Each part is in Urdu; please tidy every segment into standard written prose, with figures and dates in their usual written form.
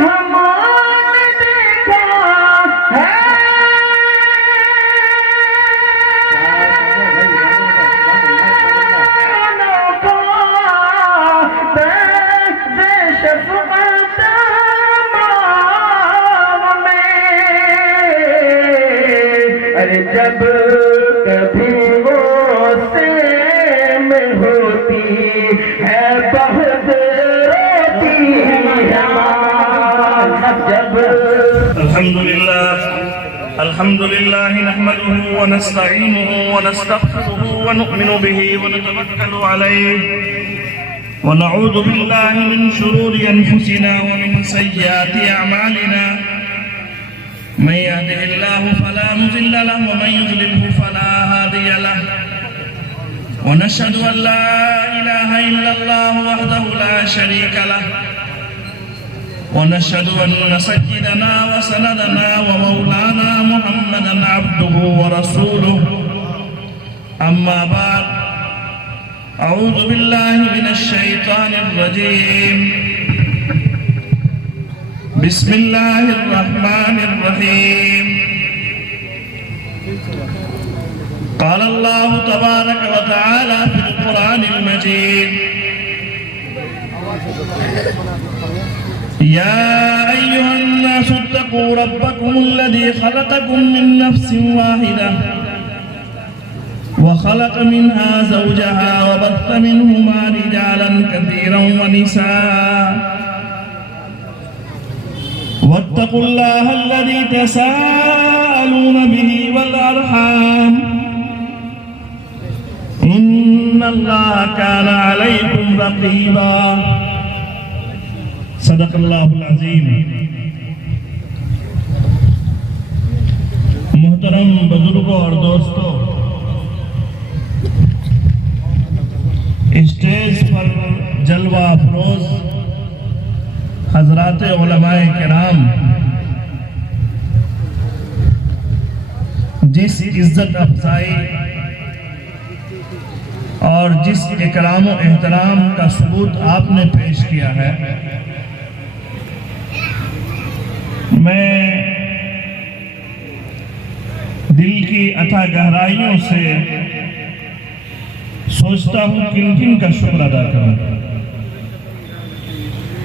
ہمارے دیکھا ہے جب کبھی وہ سے میں ہوتی ہے بہت روتی ہے جب الحمد لله نحمده ونستعينه ونستغفره ونؤمن به ونتوكل عليه ونعوذ بالله من شرور أنفسنا ومن سيئات أعمالنا من يهده الله فلا مضل له ومن يضلله فلا هادي له ونشهد أن لا إله إلا الله وحده لا شريك له ونشهد أن سيدنا وسندنا ومولانا محمدا عبده ورسوله أما بعد أعوذ بالله من الشيطان الرجيم بسم الله الرحمن الرحيم قال الله تبارك وتعالى في القرآن المجيد يا أيها الناس اتقوا ربكم الذي خلقكم من نفس واحدة وخلق منها زوجها وبث منهما رجالا كثيرا ونساء واتقوا الله الذي تساءلون به والأرحام إن الله كان عليكم رقيبا صدق الله العظيم محترم بزرگوں اور دوستوں، اسٹیج پر جلوہ افروز حضرات علماء کرام، جس عزت افزائی اور جس اکرام و احترام کا ثبوت آپ نے پیش کیا ہے، میں دل کی عطا گہرائیوں سے سوچتا ہوں کن کن کا شکر ادا کروں۔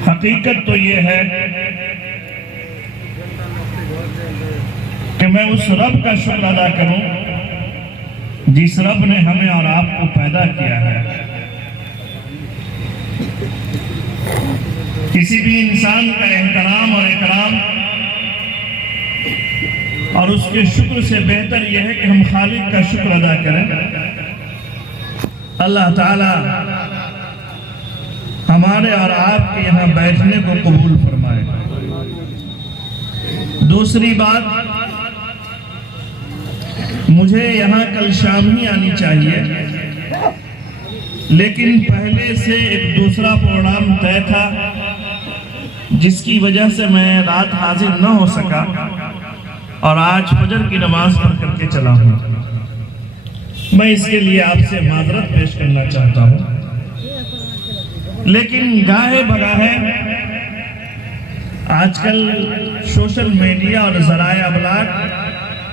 حقیقت تو یہ ہے کہ میں اس رب کا شکر ادا کروں جس رب نے ہمیں اور آپ کو پیدا کیا ہے۔ کسی بھی انسان کا احترام اور اکرام اور اس کے شکر سے بہتر یہ ہے کہ ہم خالق کا شکر ادا کریں۔ اللہ تعالی ہمارے اور آپ کے یہاں بیٹھنے کو قبول فرمائے۔ دوسری بات، مجھے یہاں کل شام ہی آنی چاہیے، لیکن پہلے سے ایک دوسرا پروگرام طے تھا جس کی وجہ سے میں رات حاضر نہ ہو سکا اور آج فجر کی نماز پڑھ کر کے چلا ہوں۔ میں اس کے لیے آپ سے معذرت پیش کرنا چاہتا ہوں، لیکن گاہے بگاہے آج کل سوشل میڈیا اور ذرائع ابلاغ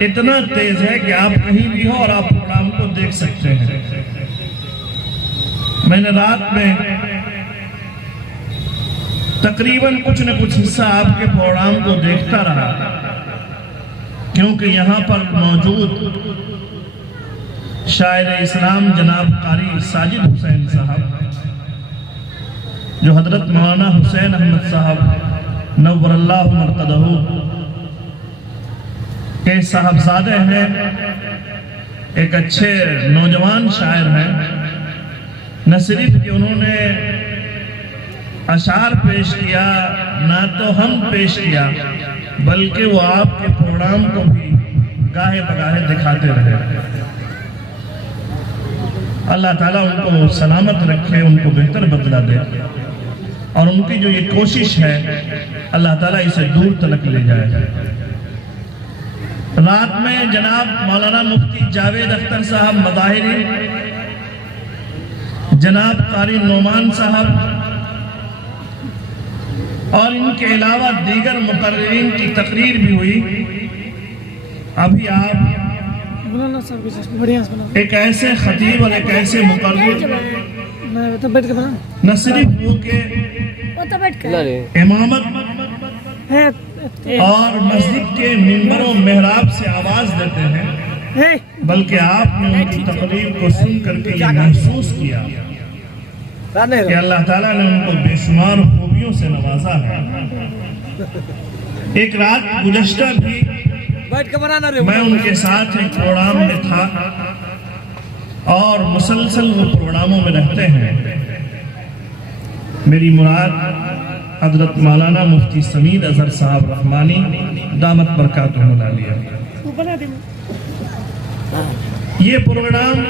اتنا تیز ہے کہ آپ کہیں بھی ہو اور آپ پروگرام کو دیکھ سکتے ہیں۔ میں نے رات میں تقریباً کچھ نہ کچھ حصہ آپ کے پروگرام کو دیکھتا رہا، کیونکہ یہاں پر موجود شاعر اسلام جناب قاری ساجد حسین صاحب، جو حضرت مولانا حسین احمد صاحب نور اللہ مرقدہ کے صاحبزادے ہیں، ایک اچھے نوجوان شاعر ہیں۔ نہ صرف کہ انہوں نے اشعار پیش کیا، نہ تو ہم پیش کیا، بلکہ وہ آپ کے پروگرام کو بھی گاہے بگاہے دکھاتے رہے۔ اللہ تعالیٰ ان کو سلامت رکھے، ان کو بہتر بدلہ دے، اور ان کی جو یہ کوشش ہے اللہ تعالیٰ اسے دور تلک لے جائے۔ رات میں جناب مولانا مفتی جاوید اختر صاحب مظاہری، جناب قاری نعمان صاحب اور ان کے علاوہ دیگر مقررین کی تقریر بھی ہوئی۔ ابھی آپ ایک ایسے خطیب اور ایک ایسے مقرر نہ صرف وہ کہ امامت اور مسجد کے ممبر و محراب سے آواز دیتے ہیں، بلکہ آپ نے ان کی تقریر کو سن کر کے یہ محسوس کیا کہ اللہ تعالیٰ نے ان کو بے شمار خوبیوں سے نوازا ہے۔ ایک رات گزشتہ بھی میں ان کے ساتھ ایک پروگرام میں تھا اور مسلسل وہ پروگراموں میں رہتے ہیں۔ میری مراد حضرت مولانا مفتی سمید اظہر صاحب رحمانی دامت برکاتہ العالیہ۔ یہ پروگرام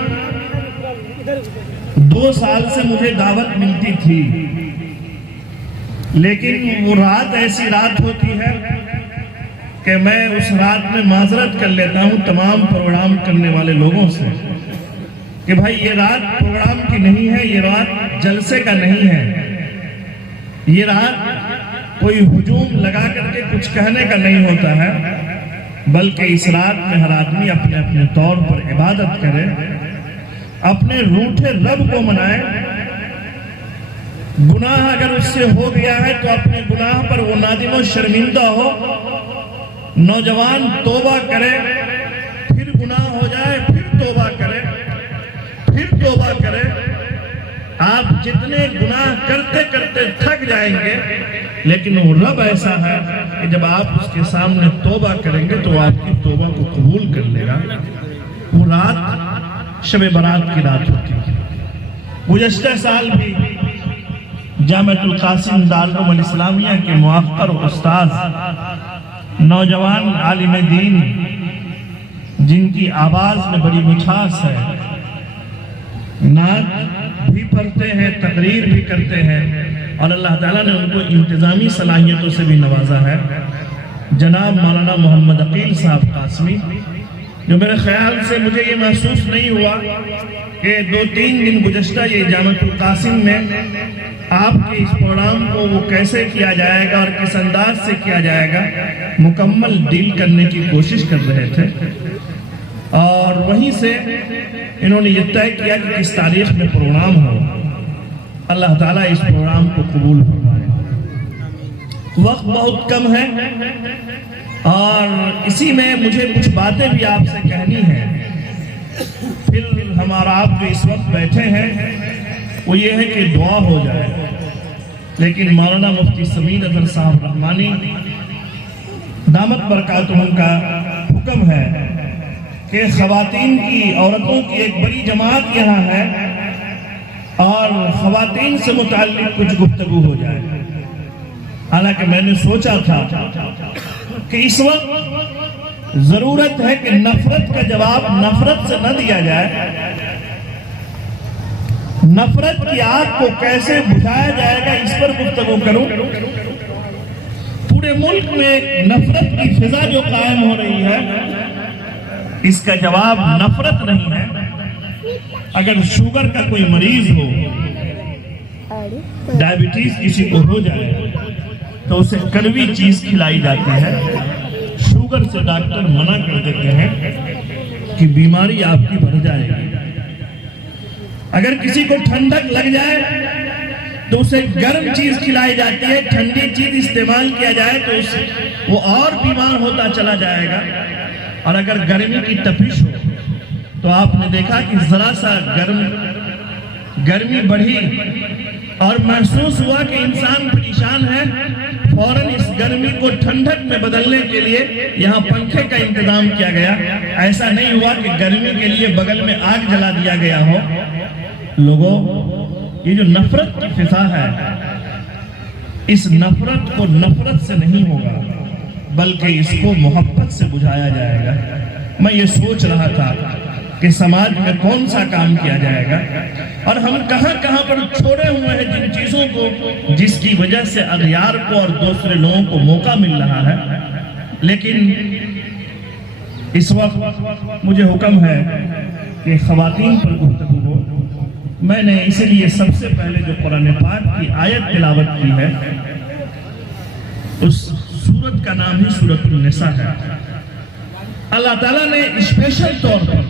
2 سال سے مجھے دعوت ملتی تھی، لیکن وہ رات ایسی رات ہوتی ہے کہ میں اس رات میں معذرت کر لیتا ہوں تمام پروگرام کرنے والے لوگوں سے کہ بھائی یہ رات پروگرام کی نہیں ہے، یہ رات جلسے کا نہیں ہے، یہ رات کوئی ہجوم لگا کر کے کچھ کہنے کا نہیں ہوتا ہے، بلکہ اس رات میں ہر آدمی اپنے اپنے طور پر عبادت کرے، اپنے روٹھے رب کو منائے۔ گناہ اگر اس سے ہو گیا ہے تو اپنے گناہ پر وہ نادم و شرمندہ ہو، نوجوان توبہ کرے، پھر گناہ ہو جائے پھر توبہ کرے، پھر توبہ کرے۔ آپ جتنے گناہ کرتے کرتے تھک جائیں گے، لیکن وہ رب ایسا ہے کہ جب آپ اس کے سامنے توبہ کریں گے تو آپ کی توبہ کو قبول کر لے گا۔ وہ رات شب برات کی رات ہوتی ہے۔ گزشتہ سال بھی جامعۃ القاسم دارالعلوم الاسلامیہ کے موقر استاذ، نوجوان عالم دین جن کی آواز میں بڑی مٹھاس ہے، نعت بھی پڑھتے ہیں، تقریر بھی کرتے ہیں، اور اللہ تعالیٰ نے ان کو انتظامی صلاحیتوں سے بھی نوازا ہے، جناب مولانا محمد عقیل صاحب قاسمی، جو میرے خیال سے مجھے یہ محسوس نہیں ہوا کہ 2-3 دن گزشتہ یہ جامعۃ القاسم میں آپ کے اس پروگرام کو وہ کیسے کیا جائے گا اور کس انداز سے کیا جائے گا مکمل ڈیل کرنے کی کوشش کر رہے تھے، اور وہیں سے انہوں نے یہ طے کیا کہ کس تاریخ میں پروگرام ہو۔ اللہ تعالیٰ اس پروگرام کو قبول فرمائے۔ وقت بہت کم ہے اور اسی میں مجھے کچھ باتیں بھی آپ سے کہنی ہیں۔ پھر ہمارا آپ جو اس وقت بیٹھے ہیں وہ یہ ہے کہ دعا ہو جائے، لیکن مولانا مفتی سمید اظہر صاحب رحمانی دامت برکاتہم کا حکم ہے کہ خواتین کی، عورتوں کی ایک بڑی جماعت یہاں ہے اور خواتین سے متعلق کچھ گفتگو ہو جائے۔ حالانکہ میں نے سوچا تھا کہ اس وقت ضرورت ہے کہ نفرت کا جواب نفرت سے نہ دیا جائے، نفرت کی آگ کو کیسے بجھایا جائے گا اس پر گفتگو کروں۔ پورے ملک میں نفرت کی فضا جو قائم ہو رہی ہے، اس کا جواب نفرت نہیں ہے۔ اگر شوگر کا کوئی مریض ہو، ڈائبٹیز کسی کو ہو جائے تو اسے کڑوی چیز کھلائی جاتی ہے، شوگر سے ڈاکٹر منع کر دیتے ہیں کہ بیماری آپ کی بڑھ جائے گی۔ اگر کسی کو ٹھنڈک لگ جائے تو اسے گرم چیز کھلائی جاتی ہے، ٹھنڈی چیز استعمال کیا جائے تو وہ اور بیمار ہوتا چلا جائے گا۔ اور اگر گرمی کی تپش ہو تو آپ نے دیکھا کہ ذرا سا گرمی بڑھی اور محسوس ہوا کہ انسان پریشان ہے، فوراً اس گرمی کو ٹھنڈک میں بدلنے کے لیے یہاں پنکھے کا انتظام کیا گیا۔ ایسا نہیں ہوا کہ گرمی کے لیے بغل میں آگ جلا دیا گیا ہو۔ لوگوں، یہ جو نفرت کی فضا ہے، اس نفرت کو نفرت سے نہیں ہوگا بلکہ اس کو محبت سے بجھایا جائے گا۔ میں یہ سوچ رہا تھا کہ سماج میں کون سا کام کیا جائے گا اور ہم کہاں کہاں پر چھوڑے ہوئے ہیں جن چیزوں کو جس کی وجہ سے اغیار کو اور دوسرے لوگوں کو موقع مل رہا ہے۔ لیکن اس وقت مجھے حکم ہے کہ خواتین پر گفتگو ہو۔ میں نے اسی لیے سب سے پہلے جو قرآن پاک کی آیت تلاوت کی ہے اس سورت کا نام ہی سورۃ النساء ہے۔ اللہ تعالیٰ نے اسپیشل طور پر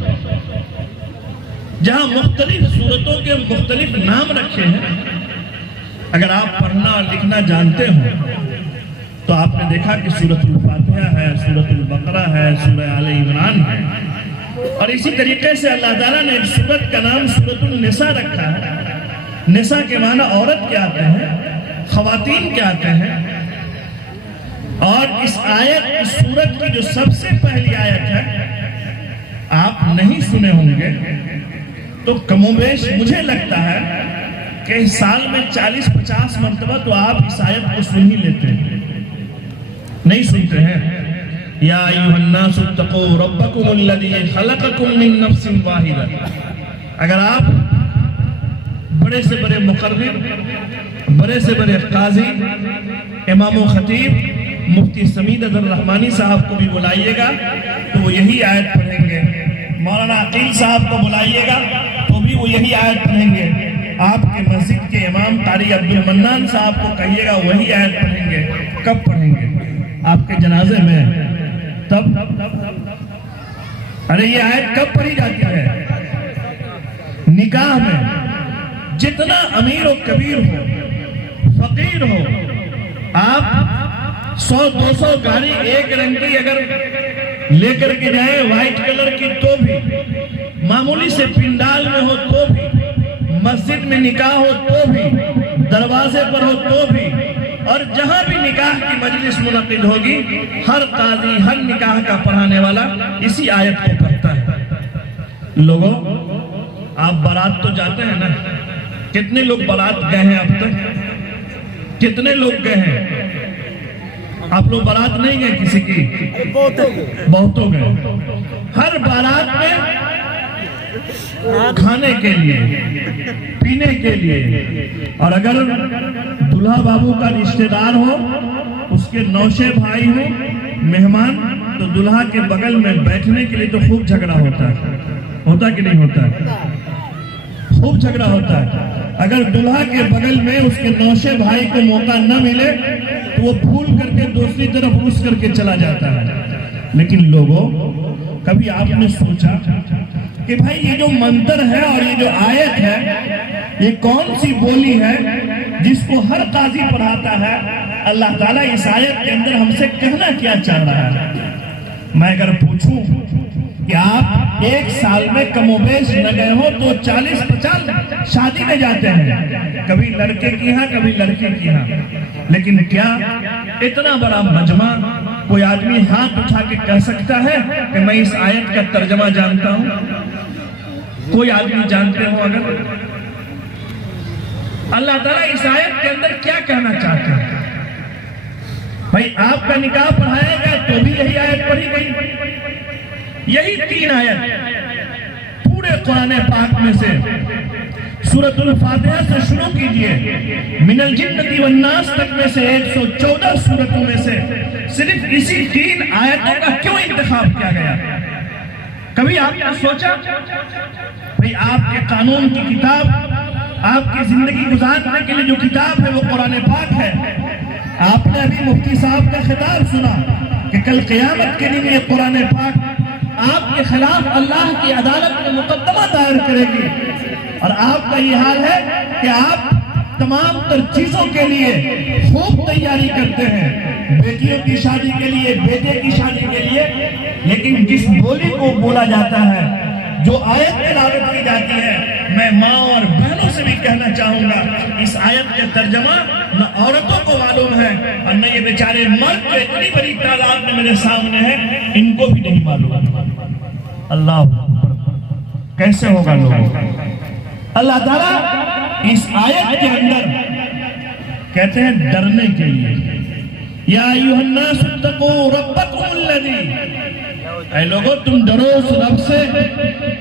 جہاں مختلف سورتوں کے مختلف نام رکھے ہیں، اگر آپ پڑھنا اور لکھنا جانتے ہو تو آپ نے دیکھا کہ سورۃ الفاتحہ ہے، سورۃ البقرہ ہے، سورہ آل عمران ہے، اور اسی طریقے سے اللہ تعالیٰ نے ایک سورت کا نام سورۃ النساء رکھا ہے۔ نساء کے معنی عورت کیا آتے ہیں، خواتین کیا آتے ہیں، اور اس آیت اس سورت کی جو سب سے پہلی آیت ہے آپ نہیں سنے ہوں گے تو کم و بیش مجھے لگتا ہے کہ سال میں 40-50 مرتبہ تو آپ اس آیت کو سن ہی لیتے ہیں، نہیں سنتے ہیں؟ یا ایھا الناس اتقوا ربکم الذی خلقکم من نفس واحدہ۔ اگر آپ بڑے سے بڑے مقرر، بڑے سے بڑے قاضی، امام و خطیب مفتی سمید الرحمانی صاحب کو بھی بلائیے گا تو وہ یہی آیت پڑھیں گے، مولانا عقیل صاحب کو بلائیے گا تو بھی وہ یہی آیت پڑھیں گے، آپ کے مسجد کے امام قاری عبد المنان صاحب کو کہیے گا وہی آیت پڑھیں گے۔ کب پڑھیں گے؟ آپ کے جنازے میں؟ تب ارے یہ آیت کب پڑھی جاتی ہے؟ نکاح میں۔ جتنا امیر و کبیر ہو، فقیر ہو، آپ 100-200 گاڑی ایک رنگ کی اگر لے کر کے جائیں وائٹ کلر کی تو بھی، معمولی سے پنڈال میں ہو تو بھی، مسجد میں نکاح ہو تو بھی، دروازے پر ہو تو بھی، اور جہاں بھی نکاح کی مجلس منعقد ہوگی ہر قاضی، ہر نکاح کا پڑھانے والا اسی آیت کو پڑھتا ہے۔ لوگوں، آپ بارات تو جاتے ہیں نا؟ کتنے لوگ بارات گئے ہیں اب تک؟ کتنے لوگ گئے ہیں؟ آپ لوگ بارات نہیں گئے کسی کی؟ بہتوں گئے۔ ہر بارات میں کھانے کے لیے، پینے کے لیے، اور اگر دلہا بابو کا رشتہ دار ہو، اس کے نوشے بھائی ہو، مہمان، تو دلہا کے بغل میں بیٹھنے کے لیے تو خوب جھگڑا ہوتا ہے، ہوتا کہ نہیں ہوتا ہے؟ خوب جھگڑا ہوتا ہے۔ اگر دلہا کے بغل میں اس کے نوشے بھائی کو موقع نہ ملے تو وہ بھول کر کے دوسری طرف رس کر کے چلا جاتا ہے۔ لیکن لوگوں، کبھی آپ نے سوچا کہ بھائی یہ جو منتر ہے اور یہ جو آیت ہے یہ کون سی بولی ہے جس کو ہر قاضی پڑھاتا ہے؟ اللہ تعالیٰ اس آیت کے اندر ہم سے کہنا کیا چاہ رہا ہے؟ میں اگر پوچھوں کہ آپ ایک سال میں کم و بیش نہ گئے ہو تو 40-50 شادی میں جاتے ہیں، کبھی لڑکے کی ہاں کبھی لڑکی کی ہاں، لیکن کیا اتنا بڑا مجمع کوئی آدمی ہاتھ اٹھا کے کہہ سکتا ہے کہ میں اس آیت کا ترجمہ جانتا ہوں؟ کوئی آدمی جانتے ہو؟ اگر اللہ تعالیٰ اس آیت کے اندر کیا کہنا چاہتے ہیں؟ بھائی آپ کا نکاح پڑھایا گیا تو بھی یہی آیت پڑھی گئی، یہی 3 آیت پورے قرآن پاک میں سے۔ سورۃ الفاتحہ سے شروع کیجئے، من الجنۃ والناس تک میں سے 114 سورتوں میں سے صرف اسی 3 آیتوں کا کیوں انتخاب کیا گیا؟ کبھی آپ نے سوچا؟ بھئی آپ کے قانون کی کتاب، آپ کی زندگی گزارنے کے لیے جو کتاب ہے وہ قرآن پاک ہے۔ آپ نے ابھی مفتی صاحب کا خطاب سنا کہ کل قیامت کے دن یہ قرآن پاک آپ کے خلاف اللہ کی عدالت میں مقدمہ دائر کرے گی، اور آپ کا یہ حال ہے کہ آپ تمام تر چیزوں کے لیے خوب تیاری کرتے ہیں، بیٹیوں کی شادی کے لیے، بیٹے کی شادی کے لیے، لیکن جس بولی کو بولا جاتا ہے، جو آیت تلاوت کی جاتی ہے، میں ماں اور بہنوں سے بھی کہنا چاہوں گا اس آیت کا ترجمہ نہ عورتوں کو معلوم ہے اور نہ یہ بیچارے مرد جو اتنی بڑی تعداد میں میرے سامنے ہیں ان کو بھی نہیں معلوم۔ اللہ کیسے ہوگا لوگوں؟ اللہ تعالیٰ اس آیت کے اندر کہتے ہیں ڈرنے کے لیے، یا ایھا الناس اتقوا ربکم الذی، اے لوگوں تم ڈرو اس رب سے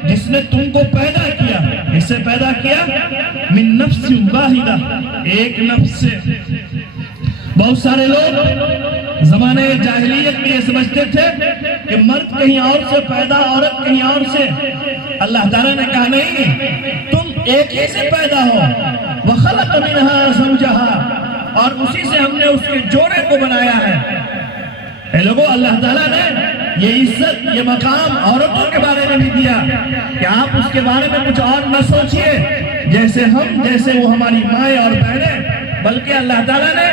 جس نے تم کو پیدا کیا۔ اس سے پیدا کیا من نفس واحدہ، ایک نفس سے۔ بہت سارے لوگ زمانے جاہلیت میں یہ سمجھتے تھے کہ مرد کہیں اور سے پیدا، عورت کہیں اور سے۔ اللہ تعالیٰ نے کہا نہیں، تم ایک ہی سے پیدا ہو۔ وَخَلَقَ مِنْهَا زَوْجَهَا، اور اسی سے ہم نے اس کے جوڑے کو بنایا ہے۔ اے لوگوں، اللہ تعالیٰ نے یہ عزت، یہ مقام عورتوں کے بارے میں بھی دیا کہ آپ اس کے بارے میں کچھ اور نہ سوچئے جیسے وہ ہماری مائیں اور بہنیں، بلکہ اللہ تعالیٰ نے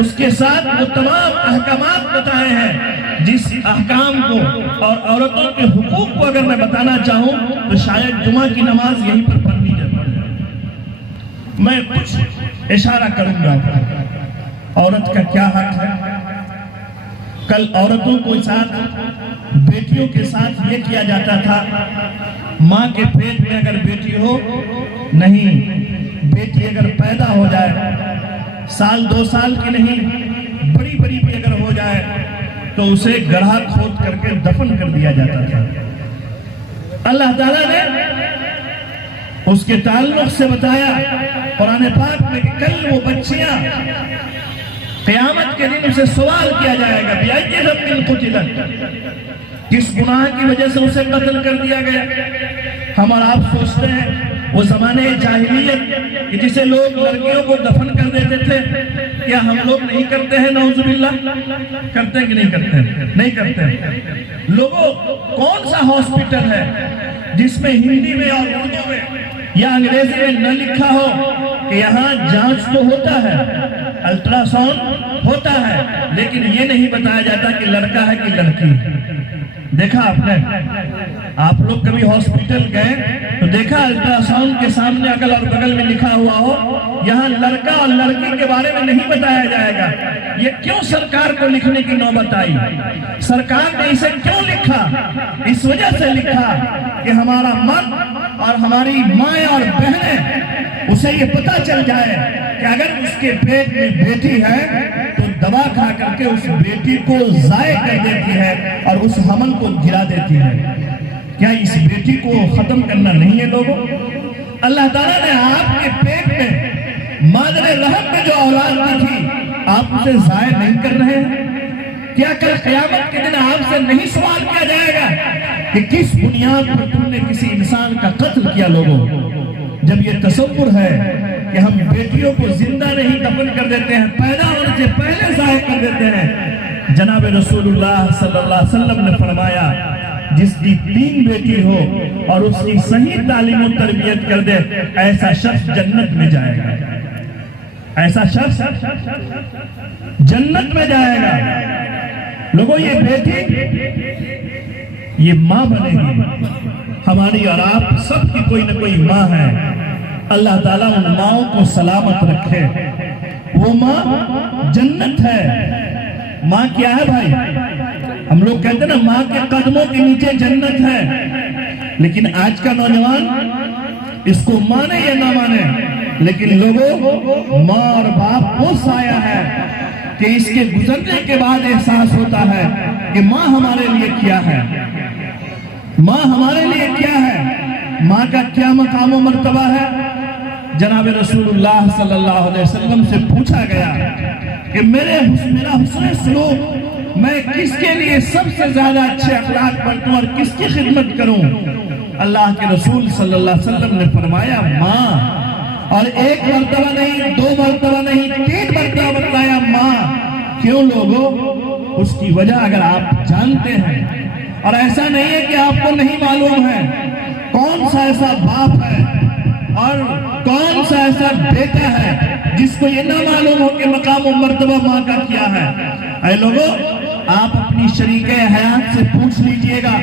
اس کے ساتھ وہ تمام احکامات بتائے ہیں جس احکام کو اور عورتوں کے حقوق کو اگر میں بتانا چاہوں تو شاید جمعہ کی نماز یہیں پر پڑھنی ہے۔ میں کچھ اشارہ کروں گا عورت کا کیا حق ہے۔ کل عورتوں کو ساتھ، بیٹیوں کے ساتھ یہ کیا جاتا تھا، ماں کے پیٹ میں اگر بیٹی ہو، نہیں، بیٹی اگر پیدا ہو جائے، سال 2 سال کی نہیں، بڑی بھی اگر ہو جائے تو اسے گڑھا کھود کر کے دفن کر دیا جاتا تھا۔ اللہ تعالیٰ نے اس کے تعلق سے بتایا قرآن پاک میں کہ کل وہ بچیاں قیامت کے دن اسے سوال کیا جائے گا بِأَيِّ ذَنبٍ قُتِلَتْ، کس گناہ کی وجہ سے اسے قتل کر دیا گیا۔ ہم اور آپ سوچتے ہیں وہ زمانے جاہلیت کہ جسے لوگ لڑکیوں کو دفن کر دیتے تھے، کیا ہم لوگ نہیں کرتے ہیں؟ نعوذ باللہ، کرتے ہیں کہ نہیں کرتے ہیں؟ نہیں کرتے ہیں۔ لوگوں، کون سا ہاسپٹل ہے جس میں ہندی میں اور اردو میں یا انگریزی میں نہ لکھا ہو کہ یہاں جانچ تو ہوتا ہے، الٹرا ساؤنڈ ہوتا ہے، لیکن یہ نہیں بتایا جاتا کہ لڑکا ہے کہ لڑکی؟ دیکھا آپ نے؟ آپ لوگ کبھی ہاسپٹل گئے تو دیکھا الٹرا ساؤنڈ کے سامنے اگل اور بغل میں لکھا ہوا ہو یہاں لڑکا اور لڑکی کے بارے میں نہیں بتایا جائے گا؟ یہ کیوں سرکار کو لکھنے کی نوبت آئی؟ سرکار نے اسے کیوں لکھا؟ اس وجہ سے لکھا کہ ہمارا مرد اور ہماری مائیں اور بہنیں اسے یہ پتا چل جائے کہ اگر اس کے پیٹ میں بیٹی ہے تو دوا کھا کر کے اس بیٹی کو ضائع کر دیتی ہے اور اس حمل کو گرا دیتی ہے۔ کیا اس بیٹی کو ختم کرنا نہیں ہے لوگوں؟ اللہ تعالیٰ نے آپ کے پیٹ میں مادر رحم میں جو اولاد دی تھی آپ اسے ضائع نہیں کر رہے ہیں؟ کیا کل قیامت کے دن آپ سے نہیں سوال کیا جائے گا کہ کس بنیاد پر تم نے کسی انسان کا قتل کیا؟ لوگوں، جب یہ تصور ہے کہ ہم بیٹیوں کو زندہ نہیں دفن کر دیتے ہیں، پیدا ہونے سے پہلے ضائع کر دیتے ہیں، جناب رسول اللہ صلی اللہ علیہ وسلم نے فرمایا جس کی 3 بیٹی ہو اور اس کی صحیح تعلیم و تربیت کر دے ایسا شخص جنت میں جائے گا، ایسا شخص جنت میں جائے گا۔ لوگوں، یہ بیٹی یہ ماں بنے گی ہماری اور آپ سب کی، کوئی نہ کوئی ماں ہے۔ اللہ تعالیٰ ان ماؤں کو سلامت رکھے۔ وہ ماں جنت ہے۔ ماں کیا ہے بھائی؟ ہم لوگ کہتے ہیں نا ماں کے قدموں کے نیچے جنت ہے، لیکن آج کا نوجوان اس کو مانے یا نہ مانے، لیکن لوگوں، ماں اور باپ وہ سایہ ہے کہ اس کے گزرنے کے بعد احساس ہوتا ہے کہ ماں ہمارے لیے کیا ہے، ماں ہمارے لیے کیا ہے، ماں کا کیا مقام و مرتبہ ہے۔ جناب رسول اللہ صلی اللہ علیہ وسلم سے پوچھا گیا کہ میرا حسن سلوک میں کس کے لیے سب سے زیادہ اچھے اخلاق برتوں اور کس کی خدمت کروں؟ اللہ کے رسول صلی اللہ علیہ وسلم نے فرمایا ماں، اور 1 مرتبہ نہیں، 2 مرتبہ نہیں، 3 مرتبہ بتلایا ماں۔ کیوں لوگوں؟ اس کی وجہ اگر آپ جانتے ہیں، اور ایسا نہیں ہے کہ آپ کو نہیں معلوم ہے کون سا ایسا باپ ہے اور کون سا ایسا بیٹا ہے جس کو یہ نہ معلوم ہو کہ مقام و مرتبہ ماں کا کیا ہے۔ اے لوگوں، آپ اپنی شریک حیات سے پوچھ لیجئے گا،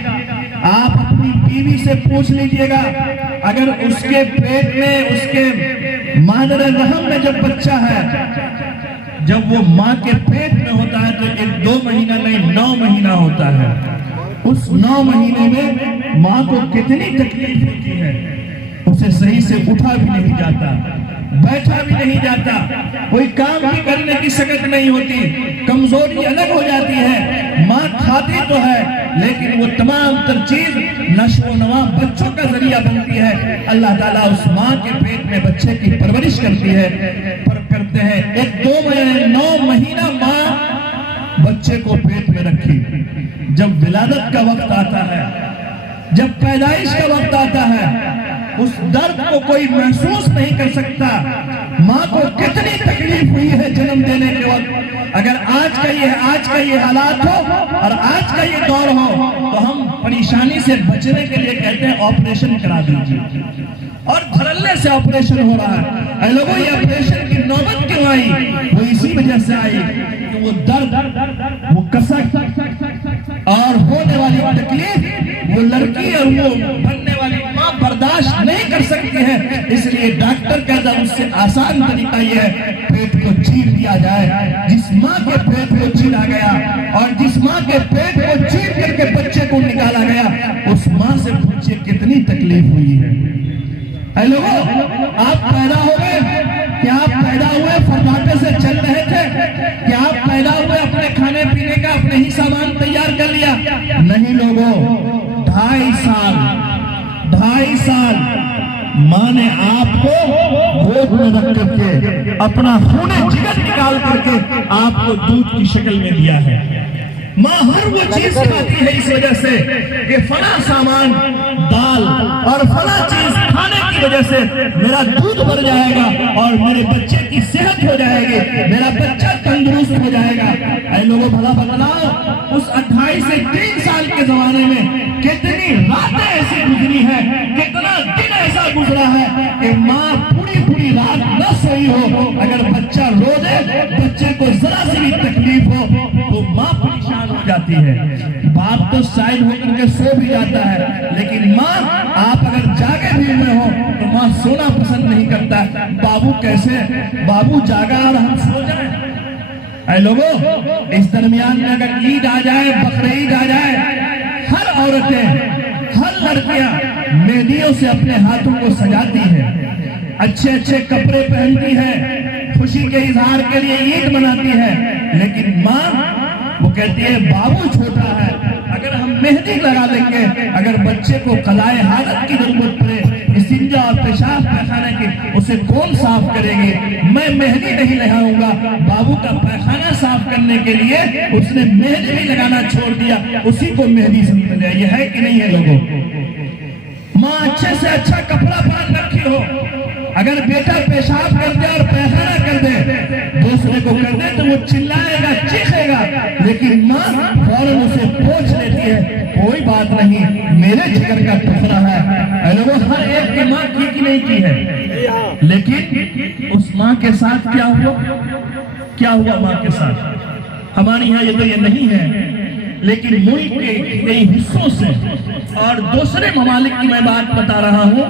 آپ اپنی بیوی سے پوچھ لیجئے گا، اگر اس کے پیٹ میں، اس کے مادر رحم میں جب بچہ ہے، جب وہ ماں کے پیٹ میں ہوتا ہے تو 1-2 مہینہ نہیں 9 مہینہ ہوتا ہے۔ اس 9 مہینے میں ماں کو کتنی تکلیف ہوتی ہے، اسے صحیح سے اٹھا بھی نہیں جاتا، بیٹھا بھی نہیں جاتا، کوئی کام بھی کرنے کی سکت نہیں ہوتی، کمزوری الگ ہو جاتی ہے۔ ماں کھاتی تو ہے لیکن وہ تمام تر چیز نشو و نما بچوں کا ذریعہ بنتی ہے۔ اللہ تعالیٰ اس ماں کے پیٹ میں بچے کی پرورش کرتی ہے، کرتے ہیں۔ 9 مہینہ ماں بچے کو پیٹ میں رکھی، جب ولادت کا وقت آتا ہے، جب پیدائش کا وقت آتا ہے، اس درد کو کوئی محسوس نہیں کر سکتا۔ ماں کو کتنی تکلیف ہوئی ہے جنم دینے کے وقت۔ اگر آج کا یہ حالات ہو اور آج کا یہ دور ہو تو ہم پریشانی سے بچنے کے لیے کہتے ہیں آپریشن کرا دیجیے، اور دھڑلے سے آپریشن ہو رہا ہے۔ اے لوگوں، یہ آپریشن کی نوبت کیوں آئی؟ وہ اسی وجہ سے آئی کہ وہ درد، وہ کسک اور ہونے والی تکلیف وہ لڑکی اور وہ بننے والی ماں برداشت نہیں کر سکتی ہے۔ اس لیے ڈاکٹر کہتا ہے اس سے آسان طریقہ یہ ہے پیٹ کو چیر دیا جائے۔ جس ماں کے پیٹ کو چیرا گیا اور جس ماں کے پیٹ کو چیر کر کے بچے کو نکالا گیا، اس ماں سے پوچھئے کتنی تکلیف ہوئی ہے۔ اے لوگوں، آپ پیدا ہوئے، کیا آپ پیدا ہوئے فرماٹے سے چل رہے تھے؟ کیا آپ پیدا ہوئے اپنے کھانے پینے کا اپنے ہی سامان تیار کر لیا؟ نہیں لوگوں، 2.5 سال ماں نے آپ کو گود میں رکھ کر کے اپنا خون جگر نکال کر کے آپ کو دودھ کی شکل میں دیا ہے۔ ماں ہر وہ چیز کھاتی ہے اس وجہ سے کہ فلاں سامان دال اور فلاں چیز کھانے کی وجہ سے میرا دودھ بڑھ جائے گا اور میرے بچے کی صحت ہو جائے گی، میرا بچہ تندرست ہو جائے گا۔ اے لوگوں، بھلا بتلاؤ اس 2.5 سے 3 سال کے زمانے میں کتنی راتیں ایسی گزری ہے، کتنا دن ایسا گزرا ہے کہ ماں پوری رات نہ سوئی ہو۔ اگر بچہ رو دے، بچے کو ذرا سی بھی تکلیف ہو تو ماں پریشان ہو جاتی ہے۔ باپ تو شاید ہو کر کے سو بھی جاتا ہے، لیکن ماں، آپ اگر جاگے بھی ہوئے ہو تو ماں سونا پسند نہیں کرتا ہے۔ بابو کیسے؟ بابو جاگا اور ہم سو جائیں۔ اے لوگوں، اس درمیان میں اگر عید آ جائے، بقرعید آ جائے، ہر عورتیں، ہر لڑکیاں مہندیوں سے اپنے ہاتھوں کو سجاتی ہیں، اچھے کپڑے پہنتی ہیں، خوشی کے اظہار کے لیے عید مناتی ہے، لیکن ماں وہ کہتی ہے بابو چھوٹا ہے، اگر ہم مہندی لگا لیں گے، اگر بچے کو قضائے حاجت کی ضرورت پڑے، استنجا اور پیشاب پیخانے کی، اسے کون صاف کرے گی؟ میں مہندی نہیں لگاؤں گا۔ بابو کا پیخانہ صاف کرنے کے لیے اس نے مہندی بھی لگانا چھوڑ دیا، اسی کو مہندی سمجھ لیا۔ یہ ہے کہ نہیں ہے لوگوں؟ ماں اچھے سے اچھا کپڑا پہن رکھی ہو، اگر بیٹا پیشاب کر دے اور پیخانہ کر دے، دوسرے کو کر دے تو وہ چلائے گا، چیخے گا، لیکن ماں فوراً اسے پوچھ لیتی ہے، کوئی بات نہیں، میرے جگر کا ٹکڑا ہے۔ اے لوگوں، ہر ایک کی ماں کی نہیں کی ہے، لیکن اس ماں کے ساتھ کیا ہوا ماں کے ساتھ؟ ہماری یہاں یہ تو یہ نہیں ہے، لیکن ملک کے کئی حصوں سے اور دوسرے ممالک کی میں بات بتا رہا ہوں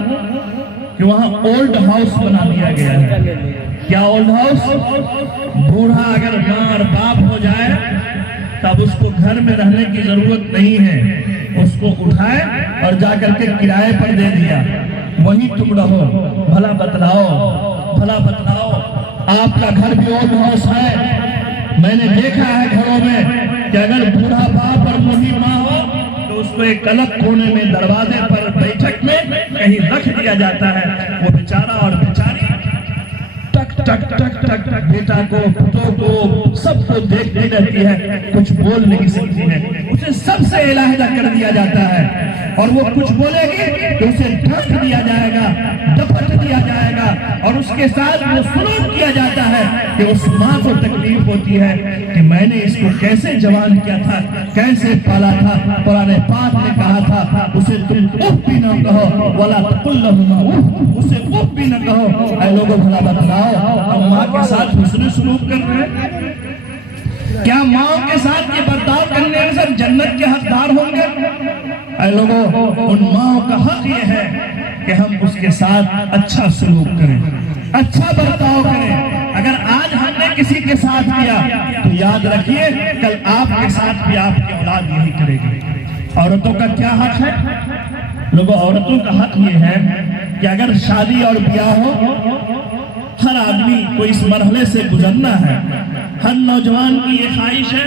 کہ وہاں اولڈ ہاؤس بنا دیا گیا ہے۔ کیا اولڈ ہاؤس؟ بوڑھا اگر ماں اور باپ ہو جائے تب اس کو گھر میں رہنے کی ضرورت نہیں ہے، اس کو اٹھائے اور جا کر کے کرائے پر دے دیا، وہیں تم رہو۔ بھلا بتلاؤ، آپ کا گھر بھی اولڈ ہاؤس ہے؟ میں نے دیکھا ہے گھروں میں کہ اگر بوڑھا باپ اور بوڑھی ماں ہو تو اس کو ایک الگ کونے میں دروازے پر بیٹھک میں کہیں رکھ دیا جاتا ہے، وہ بیچارہ اور بیچاری ٹک ٹک ٹک بیٹا کو، پتوں کو، سب کو دیکھتی رہتی ہے، کچھ بول نہیں سکتی ہے، اسے سب سے علیحدہ کر دیا جاتا ہے، اور وہ کچھ بولے گی تو اسے ڈھک دیا جائے گا، ڈپٹ دیا جائے گا، اور اس کے ساتھ وہ سلوک کیا جاتا ہے کہ اس ماں کو تکلیف ہوتی ہے کہ میں نے اس کو کیسے جوان کیا تھا، کیسے پالا تھا۔ قرآن پاک نے کہا تھا اسے تم اف بھی نہ کہو، وَلَا تَقُلْ لَهُمَا اف، اسے اف بھی نہ کہو۔ اے لوگوں، بھلا بتلاؤ، ہم ماں کے ساتھ حسن سلوک کر رہے ہیں؟ کیا ماں کے ساتھ یہ برتاؤ کرنے میں سب جنت کے حقدار ہوں گے؟ اے لوگوں، ان ماں کا حق یہ ہے کہ ہم اس کے ساتھ اچھا سلوک کریں، اچھا برتاؤ کریں۔ اگر آج ہم نے کسی کے ساتھ کیا تو یاد رکھیے کل آپ کے ساتھ بھی آپ کی اولاد یہی کرے گی۔ عورتوں کا کیا حق ہے؟ لوگوں، عورتوں کا حق یہ ہے کہ اگر شادی اور بیاہ ہو، ہر آدمی کو اس مرحلے سے گزرنا ہے۔ ہر نوجوان کی یہ خواہش ہے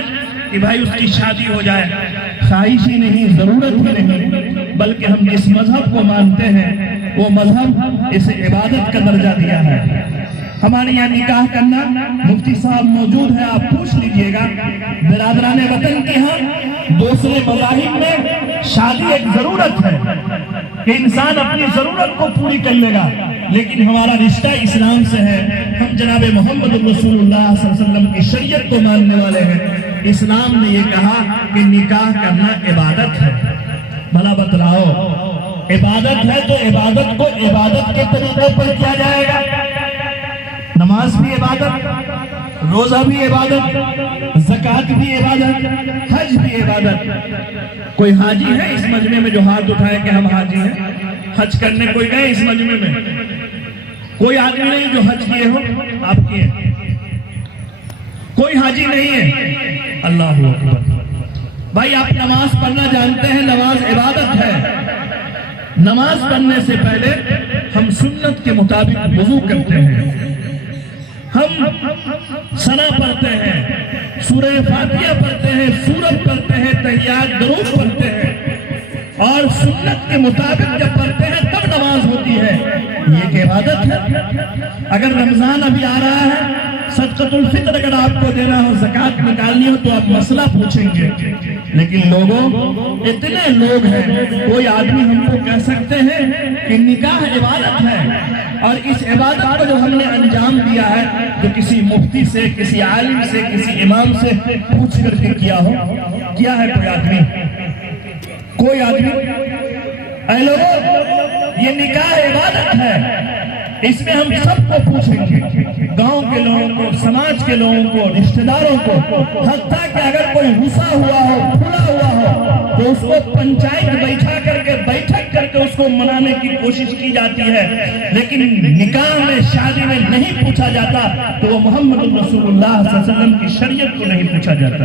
کہ بھائی اس کی شادی ہو جائے، خواہش ہی نہیں، ضرورت ہی نہیں، بلکہ ہم جس مذہب کو مانتے ہیں وہ مذہب اسے عبادت کا درجہ دیا ہے۔ ہمارے یہاں نکاح کرنا، مفتی صاحب موجود ہیں، آپ پوچھ لیجئے گا، برادران وطن کے ہاں دوسرے مذاہب میں شادی ایک ضرورت ہے کہ انسان اپنی ضرورت کو پوری کر لے گا، لیکن ہمارا رشتہ اسلام سے ہے، ہم جناب محمد رسول اللہ صلی اللہ علیہ وسلم کی شریعت کو ماننے والے ہیں۔ اسلام نے یہ کہا کہ نکاح کرنا عبادت ہے۔ بھلا بتلاؤ، عبادت ہے تو عبادت کو عبادت کے طریقے پر کیا جائے گا؟ نماز بھی عبادت، روزہ بھی عبادت، زکوٰۃ بھی عبادت، حج بھی عبادت۔ کوئی حاجی ہے اس مجمع میں جو ہاتھ اٹھائے کہ ہم حاجی ہیں؟ حج کرنے کوئی گئے اس مجمع میں؟ کوئی آدمی نہیں جو حج کیے ہو؟ آپ کیے؟ کوئی حاجی نہیں ہے؟ اللہ اکبر۔ بھائی آپ نماز پڑھنا جانتے ہیں، نماز عبادت ہے۔ نماز پڑھنے سے پہلے ہم سنت کے مطابق وضو کرتے ہیں، ہم ثنا پڑھتے ہیں، سورہ فاتحہ پڑھتے ہیں، سورت پڑھتے ہیں، تحیات درود پڑھتے ہیں، اور سنت کے مطابق جب پڑھتے ہیں تب نماز ہوتی ہے۔ یہ ایک عبادت ہے۔ اگر رمضان ابھی آ رہا ہے، صدقۃ الفطر اگر آپ کو دینا ہو، زکوٰۃ نکالنی ہو تو آپ مسئلہ پوچھیں گے، لیکن لوگوں اتنے لوگ ہیں، کوئی آدمی ہم کو کہہ سکتے ہیں کہ نکاح عبادت ہے، اور اس عبادت کو جو ہم نے انجام دیا ہے جو کسی مفتی سے، کسی عالم سے، کسی امام سے پوچھ کر کے کیا ہو؟ کیا ہے کوئی آدمی؟ کوئی آدمی؟ اے لوگوں، یہ نکاح عبادت ہے، اس میں ہم سب کو پوچھیں گے، گاؤں کے لوگوں کو، سماج کے لوگوں کو، رشتہ داروں کو، حتیٰ کہ اگر کوئی غصہ ہوا ہو، پھلا ہوا ہو تو اس کو پنچایت بیٹھک کر کے اس کو منانے کی کوشش کی جاتی ہے، لیکن نکاح میں، شادی میں نہیں پوچھا جاتا تو وہ محمد رسول اللہ صلی اللہ علیہ وسلم کی شریعت کو نہیں پوچھا جاتا۔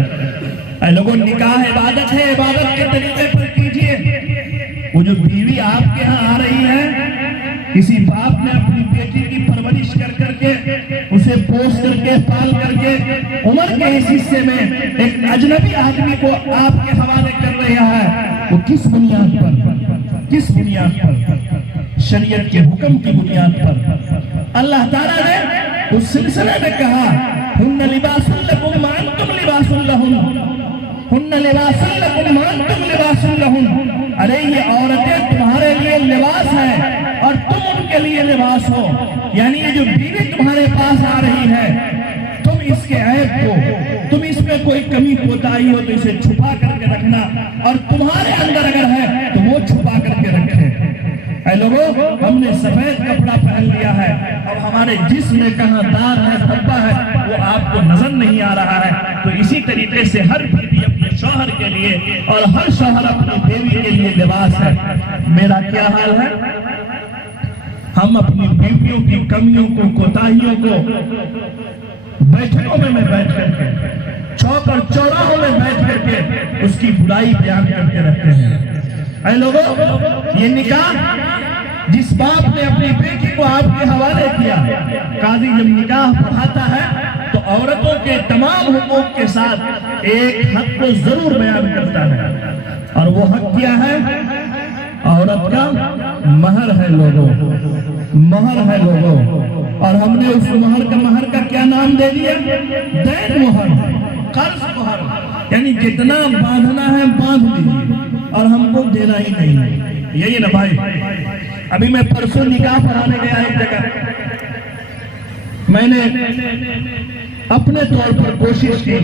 اے لوگوں، نکاح عبادت ہے، عبادت کے طریقے پر کیجئے۔ وہ جو بیوی آپ کے ہاں آ رہی ہے، کسی باپ نے اپنی بیٹی کی پرورش کر کے اسے پوس کر کے، پال کر کے، عمر کے اس حصے میں ایک اجنبی آدمی کو آپ کے حوالے کر رہا ہے، وہ کس بنیاد پر؟ کس بنیاد پر؟ شریعت کے حکم کی بنیاد پر۔ اللہ تعالیٰ نے اس سلسلے میں کہا، ہن لباس لکم وانتم لباس لہن، ہن لباس لکم وانتم لباس لہن۔ ارے یہ عورتیں تمہارے لیے لباس ہیں اور تم ان کے لیے لباس ہو، یعنی یہ جو بیوی تمہارے پاس آ رہی ہے، تم اس کے عیب کو، تم اس میں کوئی کمی کوتاہی ہو تو اسے چھپا کر کے رکھنا، اور تمہارے اندر اگر ہے تو وہ چھپا کر کے رکھے۔ اے لوگوں، ہم نے سفید کپڑا پہن لیا ہے، اب ہمارے جسم میں کہاں داغ ہے، دھبا ہے، وہ آپ کو نظر نہیں آ رہا ہے۔ تو اسی طریقے سے ہر بیوی اپنے شوہر کے لیے اور ہر شوہر اپنی بیوی کے لیے لباس ہے۔ میرا کیا حال ہے؟ ہم اپنی بیویوں کی کمیوں کو، کوتاہیوں کو بیٹھکوں میں بیٹھ کر کے، چوک اور چوراہوں میں بیٹھ کر کے اس کی برائی بیان کرتے رہتے ہیں۔ اے لوگوں، یہ نکاح جس باپ نے اپنی بیٹی کو آپ کے حوالے کیا، قاضی جب نکاح پڑھاتا ہے تو عورتوں کے تمام حقوق کے ساتھ ایک حق کو ضرور بیان کرتا ہے، اور وہ حق کیا ہے؟ عورت کا مہر ہے لوگوں، مہر ہے لوگوں، اور ہم نے اس مہر کا کیا نام دے دیا؟ دین مہر، قرض مہر، یعنی جتنا باندھنا ہے باندھ لیجیے اور ہم کو دینا ہی نہیں۔ یہی نا بھائی؟ ابھی میں پرسوں نکاح پڑھانے گیا ایک جگہ، میں نے اپنے طور پر کوشش کی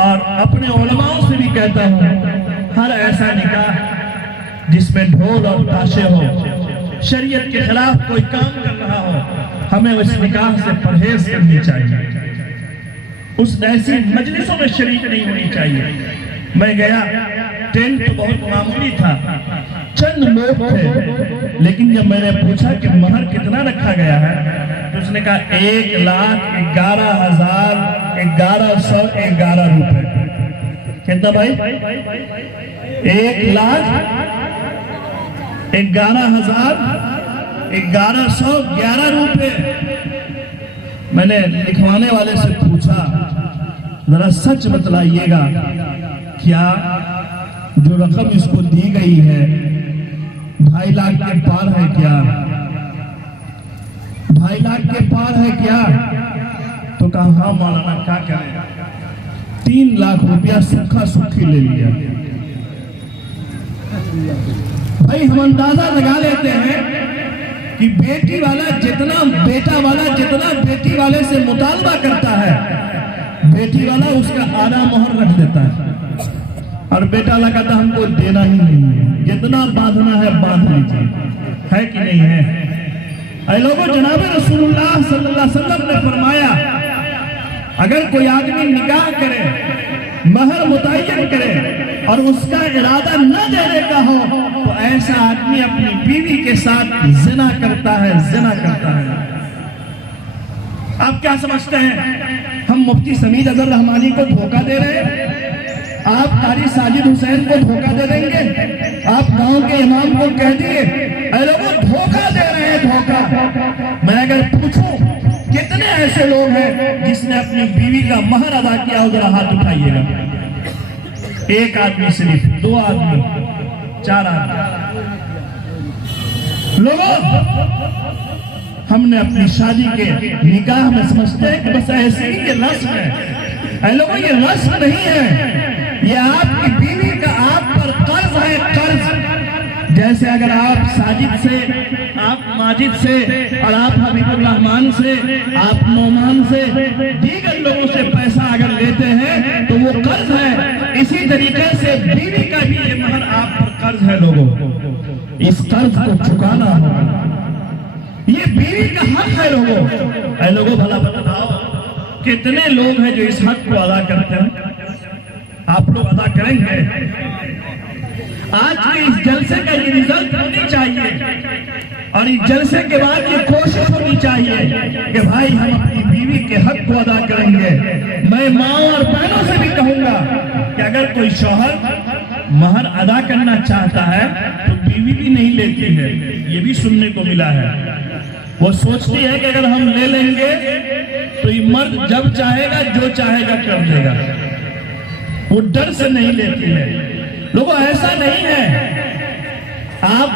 اور اپنے علماء سے بھی کہتا ہوں، ہر ایسا نکاح جس میں ڈھول اور تاشے ہو، شریعت کے خلاف کوئی کام کر رہا ہو، ہمیں اس نکاح سے پرہیز کرنی چاہیے، اس ایسی مجلسوں میں شریک نہیں ہونی چاہیے۔ میں گیا، ٹینٹ تو بہت معمولی تھا، چند لوگ تھے، لیکن جب میں نے پوچھا کہ مہر کتنا رکھا گیا ہے تو اس نے کہا 1,11,1111 روپے۔ کتنا بھائی؟ 1,11,1111 روپے۔ میں نے لکھوانے والے سے پوچھا، ذرا سچ بتلائیے گا، کیا جو رقم اس کو دی گئی ہے 2.5 لاکھ کے پار ہے کیا؟ 2.5 لاکھ کے پار ہے کیا؟ تو کہا ہاں مولانا، کیا کریں؟ 3 لاکھ روپیہ سکھا سکھی لے لیا۔ بھائی ہم اندازہ لگا لیتے ہیں کہ بیٹی والا جتنا بیٹا والا جتنا بیٹی والے سے مطالبہ کرتا ہے، بیٹی والا اس کا آدھا مہر رکھ دیتا ہے، اور بیٹا والا کہتا ہم کو دینا ہی نہیں ہے، جتنا باندھنا ہے باندھ لیجیے، ہے کہ نہیں ہے؟ اے لوگوں، جناب رسول اللہ صلی اللہ علیہ وسلم نے فرمایا اگر کوئی آدمی نکاح کرے، مہر متعین کرے اور اس کا ارادہ نہ دینے کا ہو تو ایسا آدمی اپنی بیوی کے ساتھ زنا کرتا ہے، زنا کرتا ہے۔ آپ کیا سمجھتے ہیں ہم مفتی سمیع اظہر رحمانی کو دھوکہ دے رہے ہیں؟ آپ قاری ساجد حسین کو دھوکہ دے دیں گے؟ آپ گاؤں کے امام کو کہہ دیے اے لوگوں دھوکہ دے رہے ہیں، دھوکہ۔ میں اگر پوچھوں کتنے ایسے لوگ ہیں جس نے اپنی بیوی کا مہر ادا کیا ہو، ذرا ہاتھ اٹھائیے گا۔ ایک آدمی صرف، دو آدمی، چار آدمی۔ لوگوں، ہم نے اپنی شادی کے نکاح میں سمجھتے ہیں کہ بس ایسے ہی یہ رسم ہے۔ اے لوگوں، یہ رسم نہیں ہے، یہ آپ کی بیوی کا آپ پر قرض ہے، قرض۔ جیسے اگر آپ ساجد سے، آپ ماجد سے، اور آپ حبیب الرحمان سے، آپ نعمان سے، دیگر لوگوں سے پیسہ اگر لیتے ہیں تو وہ قرض ہے، اسی طریقے سے بیوی کا بھی یہ مہر آپ پر قرض ہے۔ لوگوں، اس قرض کو چکانا ہوگا، یہ بیوی کا حق ہے۔ لوگوں، اے لوگوں، بھلا بتاؤ کتنے لوگ ہیں جو اس حق کو ادا کرتے ہیں؟ آپ لوگ ادا کریں گے؟ آج کے اس جلسے کا یہ رزلٹ ہونی چاہیے، اور اس جلسے کے بعد یہ کوشش ہونی چاہیے کہ بھائی ہم اپنی بیوی کے حق کو ادا کریں گے۔ میں ماں اور بہنوں سے بھی کہوں گا کہ اگر کوئی شوہر مہر ادا کرنا چاہتا ہے تو بیوی بھی نہیں لیتی ہے، یہ بھی سننے کو ملا ہے۔ وہ سوچتی ہے کہ اگر ہم لے لیں گے تو یہ مرد جب چاہے گا جو چاہے گا کر دے گا، وہ ڈر سے نہیں لیتی ہے۔ لوگوں، ایسا نہیں ہے، آپ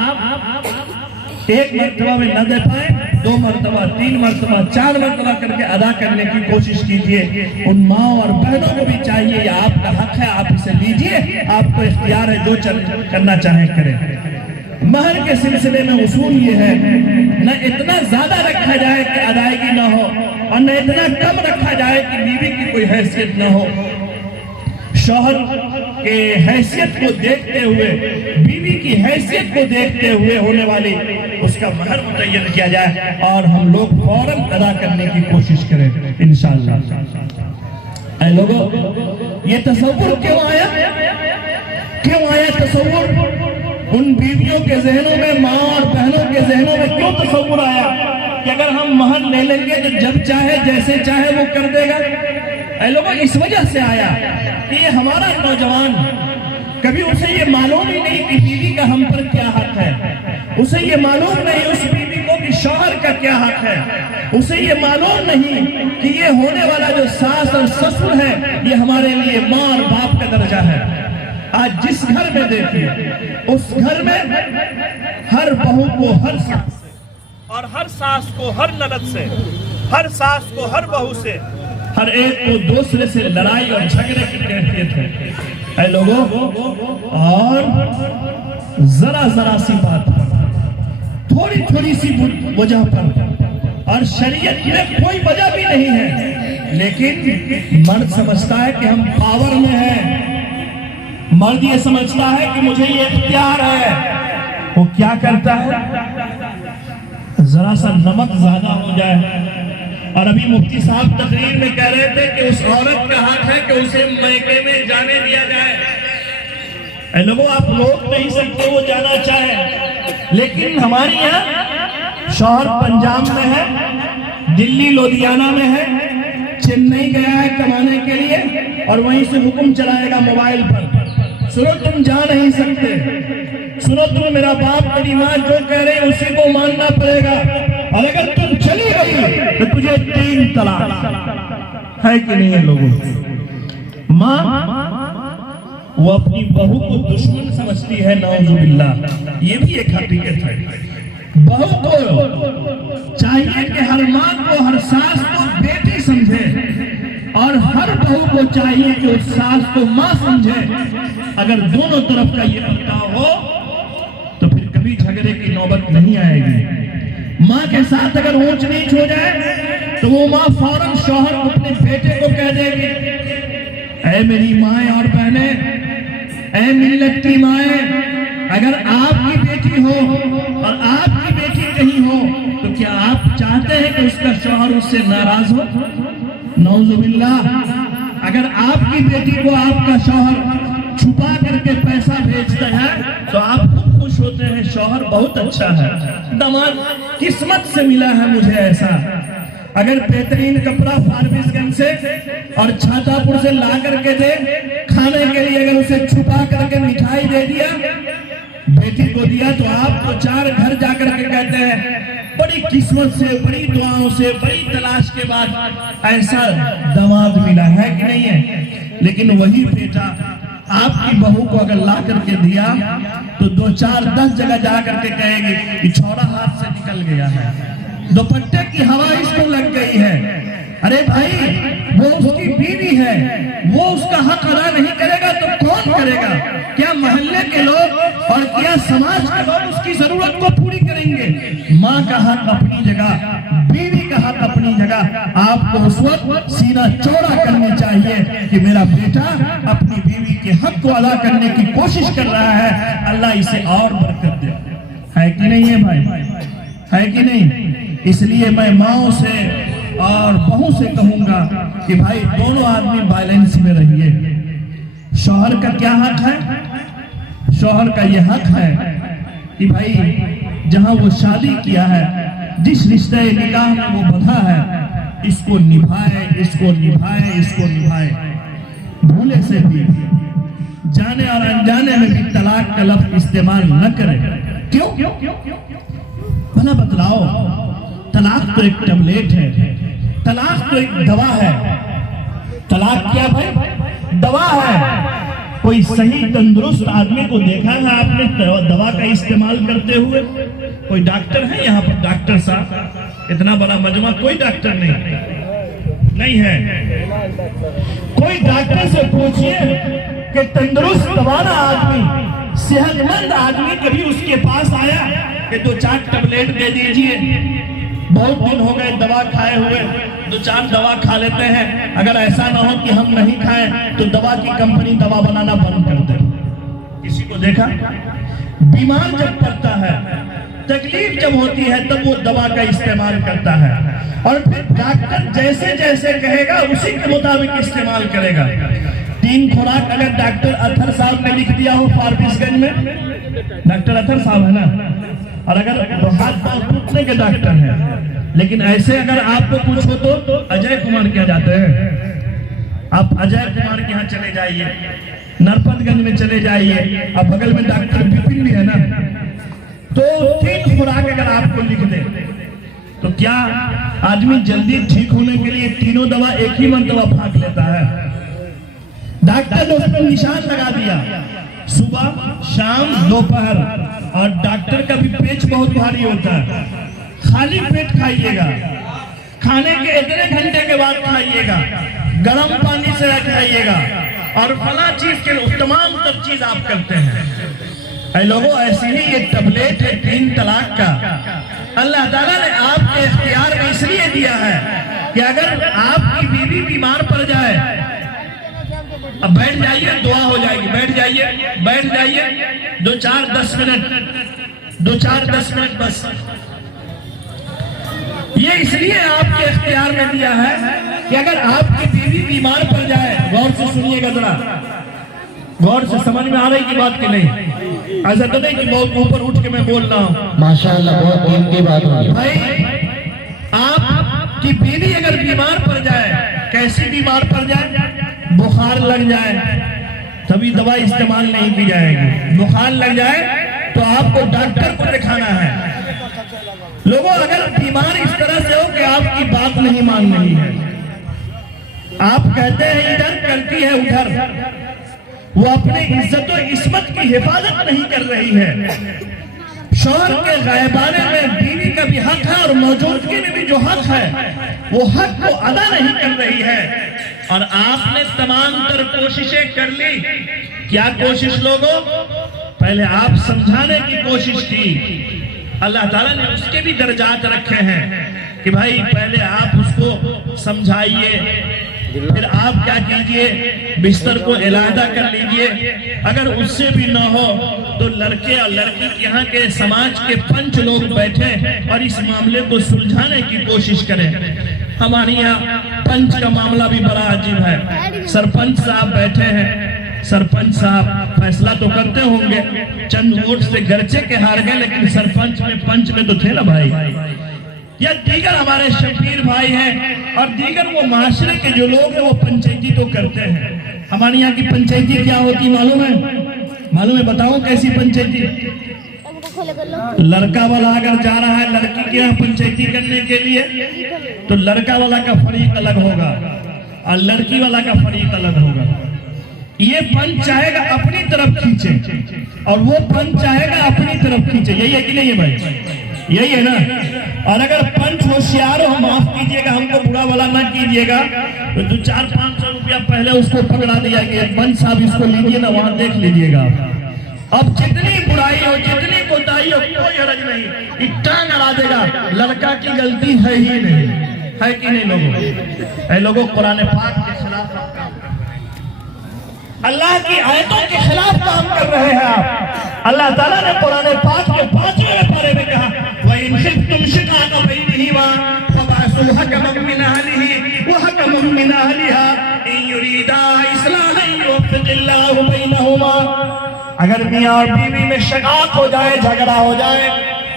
ایک مرتبہ میں نہ دے پائیں، 2 مرتبہ، 3 مرتبہ، 4 مرتبہ کر کے ادا کرنے کی کوشش کیجئے۔ ان ماں اور بہنوں کو بھی چاہیے، یہ آپ کا حق ہے، آپ اسے لیجئے، آپ کو اختیار ہے، جو کرنا چاہیں کریں۔ مہر کے سلسلے میں اصول یہ ہے، نہ اتنا زیادہ رکھا جائے کہ ادائیگی نہ ہو، اور نہ اتنا کم رکھا جائے کہ بیوی کی کوئی حیثیت نہ ہو۔ شوہر کے حیثیت کو دیکھتے ہوئے، بیوی کی حیثیت کو دیکھتے ہوئے ہونے والی اس کا مہر متعین کیا جائے، اور ہم لوگ فوراً ادا کرنے کی کوشش کریں انشاءاللہ۔ اے لوگوں، یہ تصور کیوں آیا تصور؟ ان بیویوں کے ذہنوں میں، ماں اور بہنوں کے ذہنوں میں کیوں تصور آیا کہ اگر ہم مہر لے لیں گے تو جب چاہے جیسے چاہے وہ کر دے گا؟ اے لوگوں، اس وجہ سے آیا کہ یہ ہمارا نوجوان، کبھی اسے یہ معلوم ہی نہیں کہ بیوی کا ہم پر کیا حق ہے، اسے یہ معلوم نہیں اس بیوی کو کہ شوہر کا کیا حق ہے، اسے یہ معلوم نہیں کہ یہ ہونے والا جو ساس اور سسر ہے یہ ہمارے لیے ماں اور باپ کا درجہ ہے۔ آج جس گھر میں دیکھیے، اس گھر میں ہر بہو کو ہر ساس سے، اور ہر ساس کو ہر نند سے، ہر ساس کو ہر بہو سے، ہر ایک کو دوسرے سے لڑائی اور جھگڑے کی کیفیت ہے۔ اے لوگوں، اور ذرا ذرا سی بات پر، تھوڑی تھوڑی سی وجہ پر، اور شریعت میں کوئی وجہ بھی نہیں ہے، لیکن مرد سمجھتا ہے کہ ہم پاور میں ہیں، مرد یہ سمجھتا ہے کہ مجھے یہ اختیار ہے، وہ کیا کرتا ہے؟ ذرا سا نمک زیادہ ہو جائے، اور ابھی مفتی صاحب تقریر میں کہہ رہے تھے کہ اس عورت کا حق ہے کہ اسے میکے میں جانے دیا جائے۔ اے لوگوں، آپ روک نہیں سکتے وہ جانا چاہے، لیکن ہمارے یہاں شوہر پنجاب میں ہے، دلی لدھیانہ میں ہے، چنئی گیا ہے کمانے کے لیے، اور وہیں سے حکم چلائے گا موبائل پر، سنو تم جا نہیں سکتے، سنو تم میرا باپ میری ماں جو کہہ رہے ہیں اسی کو ماننا پڑے گا، اور اگر تم چلی گئی تو تجھے 3 طلاق ہے کہ نہیں ہے؟ لوگوں، ماں وہ اپنی بہو کو دشمن سمجھتی ہے، نعوذ باللہ، یہ بھی ایک حقیقت ہے۔ بہو کو چاہیے کہ ہر ماں کو، ہر ساس کو بیٹی سمجھے، اور ہر بہو کو چاہیے کہ اس ساس کو ماں سمجھے۔ اگر دونوں طرف کا یہ پتہ ہو کبھی جھگڑے کی نوبت نہیں آئے گی۔ ماں کے ساتھ اگر اونچ نیچ ہو جائے تو وہ ماں فوراً شوہر اپنے بیٹے کو کہہ دے گی، اے میری مائیں اور بہنیں، اے ملت کی مائیں، اگر آپ کی بیٹی ہو اور آپ کی بیٹی کہیں ہو تو کیا آپ چاہتے ہیں کہ اس کا شوہر اس سے ناراض ہو؟ نعوذ باللہ۔ اگر آپ کی بیٹی کو آپ کا شوہر چھپا کر کے پیسہ بھیجتا ہے تو آپ خود خوش ہوتے ہیں، شوہر بہت اچھا ہے، داماد قسمت سے ملا ہے مجھے ایسا۔ اگر بہترین کپڑا فارمیس گنج سے اور چھاتا پور سے لا کر کے دے، کھانے کے لیے اگر اسے چھپا کر کے مٹھائی دے دیا، بیٹی کو دیا، تو آپ تو چار گھر جا کر کے کہتے ہیں بڑی قسمت سے، بڑی دعاؤں سے، بڑی تلاش کے بعد ایسا داماد ملا ہے کہ نہیں ہے؟ لیکن وہی بیٹا آپ کی بہو کو اگر لا کر کے دیا تو 2 4 10 جگہ جا کر کے کہے گی کہ چھوڑا ہاتھ سے نکل گیا ہے، دوپٹے کی ہوا اس کو لگ گئی ہے۔ ارے بھائی، وہ اس کی بیوی ہے، وہ اس کا حق ادا نہیں کرے گا تو کون کرے گا؟ کیا محلے کے لوگ اور کیا سماج کے لوگ اس کی ضرورت کو پوری کریں گے؟ ماں کا حق اپنی جگہ، بیوی کا حق اپنی جگہ۔ آپ کو اس وقت سینہ چوڑا کرنی چاہیے کہ میرا بیٹا اپنی بیوی کے حق کو ادا کرنے کی کوشش کر رہا ہے، اللہ اسے اور برکت دے۔ ہے کہ نہیں ہے بھائی؟ ہے کہ نہیں؟ اس لیے میں ماؤں سے اور بہو سے کہوں گا کہ بھائی دونوں آدمی بیلنس میں رہیے۔ شوہر کا کیا حق ہے؟ شوہر کا یہ حق ہے کہ بھائی جہاں وہ شادی کیا ہے، جس رشتہ نکاح میں وہ بندھا ہے، اس کو نبھائے، اس کو نبھائے، اس کو نبھائے۔ بھولے سے بھی، جانے اور انجانے میں بھی طلاق کا لفظ استعمال نہ کرے۔ کیوں؟ بھلا بتلاؤ، طلاق تو ایک ٹیبلیٹ ہے، طلاق تو ایک دوا ہے۔ طلاق کیا بھائی؟ دوا ہے۔ کوئی صحیح تندرست آدمی کو دیکھا ہے آپ نے دوا کا استعمال کرتے ہوئے؟ کوئی ڈاکٹر ہے یہاں پر؟ ڈاکٹر صاحب، اتنا بڑا مجمع، کوئی ڈاکٹر نہیں ہے۔ کوئی ڈاکٹر سے پوچھئے کہ تندرست توانا آدمی، صحت مند آدمی کبھی اس کے پاس آیا کہ 2 4 ٹیبلیٹ دے دیجئے؟ بہت دن ہو گئے دوا کھائے ہوئے، 2 4 دوا کھا لیتے ہیں، اگر ایسا نہ ہو کہ ہم نہیں کھائیں تو دوا کی کمپنی دوا بنانا بند کر دے۔ کسی کو دیکھا؟ بیمار جب پڑتا ہے، تکلیف جب ہوتی ہے، تب وہ دوا کا استعمال کرتا ہے، اور پھر ڈاکٹر جیسے جیسے کہے گا اسی کے مطابق استعمال کرے گا۔ 3 خوراک اگر ڈاکٹر اطہر صاحب نے لکھ دیا ہو فارمیس گنج میں، ڈاکٹر اطہر صاحب ہے نا، اور اگر ہاتھ پاؤں ٹوٹنے کے ڈاکٹر ہیں، لیکن ایسے اگر آپ کو کچھ ہو تو اجے کمار کیا جاتے ہیں، آپ اجے کمار کے ہاں چلے جائیے، نرپت گنج میں چلے جائیے، اب بغل میں ڈاکٹر بپن بھی ہے نا، تو 3 خوراک اگر آپ کو لکھ دے تو کیا آدمی جلدی ٹھیک ہونے کے لیے 3 دوا ایک ہی مرتبہ پھانک لیتا ہے؟ ڈاکٹر نے اس پر نشان لگا دیا، صبح، شام، دوپہر، اور ڈاکٹر کا بھی پیچ بہت بھاری ہوتا ہے۔ خالی پیٹ کھائیے گا، کھانے کے اتنے گھنٹے کے بعد کھائیے گا، گرم پانی سے کھائیے گا، اور فلاں چیز کے تمام تر چیز آپ کرتے ہیں۔ اے لوگوں، ایسی ہی یہ ٹیبلیٹ ہے 3 طلاق کا، اللہ تعالیٰ نے آپ کے اختیار میں اس لیے دیا ہے کہ اگر آپ کی بیوی بیمار پڑ جائے، اب بیٹھ جائیے، دعا ہو جائے گی، بیٹھ جائیے 2 4 10 منٹ بس۔ یہ اس لیے آپ کے اختیار میں دیا ہے کہ اگر آپ کی بیوی بیمار پڑ جائے، غور سے سنیے گا ذرا، غور سے سمجھ میں آ رہی کی بات کہ نہیں؟ ایسا تو نہیں کہ بہت اوپر اٹھ کے میں بول رہا ہوں۔ ماشاءاللہ بہت قیمتی بات ہوئی بھائی، آپ کی بیوی اگر بیمار پڑ جائے، کیسی بیمار پڑ جائے؟ بخار لگ جائے، تبھی دوا استعمال نہیں کی جائے گی۔ بخار لگ جائے تو آپ کو ڈاکٹر کو دکھانا ہے۔ لوگوں، اگر بیمار اس طرح سے ہو کہ آپ کی بات نہیں مان رہی ہے، آپ کہتے ہیں ادھر، کرتی ہے ادھر، وہ اپنے عزت و عصمت کی حفاظت نہیں کر رہی ہے۔ شوہر کے غائبانے میں بیوی کا بھی حق ہے، اور موجودگی میں بھی جو حق ہے وہ حق کو ادا نہیں کر رہی ہے، اور آپ نے تمام تر کوششیں کر لی۔ کیا کوشش لوگوں؟ پہلے آپ سمجھانے کی کوشش کی، اللہ تعالیٰ نے اس کے بھی درجات رکھے ہیں کہ بھائی پہلے آپ اس کو سمجھائیے، پھر آپ کیا کیجئے، بستر کو علیحدہ کر لیجئے، اگر اس سے بھی نہ ہو تو لڑکے اور لڑکی یہاں کے سماج کے پنچ لوگ بیٹھے اور اس معاملے کو سلجھانے کی کوشش کریں۔ ہمارے یہاں پنچ کا معاملہ بھی بڑا عجیب ہے، سرپنچ صاحب بیٹھے ہیں، سرپنچ صاحب فیصلہ تو کرتے ہوں گے، چند ووٹ سے گرچے کے ہار گئے لیکن سرپنچ میں پنچ میں تو تھے نا بھائی، یا دیگر ہمارے شبیر بھائی ہیں اور دیگر وہ معاشرے کے جو لوگ ہیں وہ پنچایتی تو کرتے ہیں۔ ہمارے یہاں کی پنچایتی کیا ہوتی معلوم ہے بتاؤں کیسی پنچایتی؟ لڑکا والا اگر جا رہا ہے لڑکی کے یہاں پنچایتی کرنے کے لیے تو لڑکا والا کا فریق الگ ہوگا اور لڑکی والا کا فریق الگ ہوگا۔ یہ پنچ چاہے گا اپنی طرف کھینچے اور وہ پنچ چاہے گا اپنی طرف کھینچے، یہی ہے کہ نہیں ہے بھائی؟ یہی ہے نا؟ اور اگر پنچ ہوشیار ہو، معاف کیجئے گا، ہم کو برا والا نہ کیجئے گا، تو 400-500 روپیہ پہلے اس کو پکڑا دیا کہ پنچ صاحب اس کو لیجئے نا، وہاں دیکھ لیجئے گا۔ اب جتنی برائی ہو، جتنی کوتاہی ہو، کوئی حرج نہیں، ٹانگ اڑا دے گا، لڑکا کی غلطی ہے ہی نہیں، ہے کہ نہیں لوگوں؟ اے لوگوں، قرآن پاک کے خلاف اللہ کی آیتوں کے خلاف کام کر رہے ہیں آپ۔ اللہ تعالیٰ نے قرآن پاک کے 5ویں پارے میں کہا وَإِنْ خِفْتُمْ شِقَاقَ بَيْنِهِمَا فَبَعْثُوا حَكَمًا مِّنْ أَهْلِهِ وَحَكَمًا مِّنْ أَهْلِهَا إِنْ يُرِيدَا إِصْلَاحًا يُوَفِّقِ اللَّهُ بَيْنَهُمَا۔ اگر میاں اور بیوی میں شقاق ہو جائے، جھگڑا ہو جائے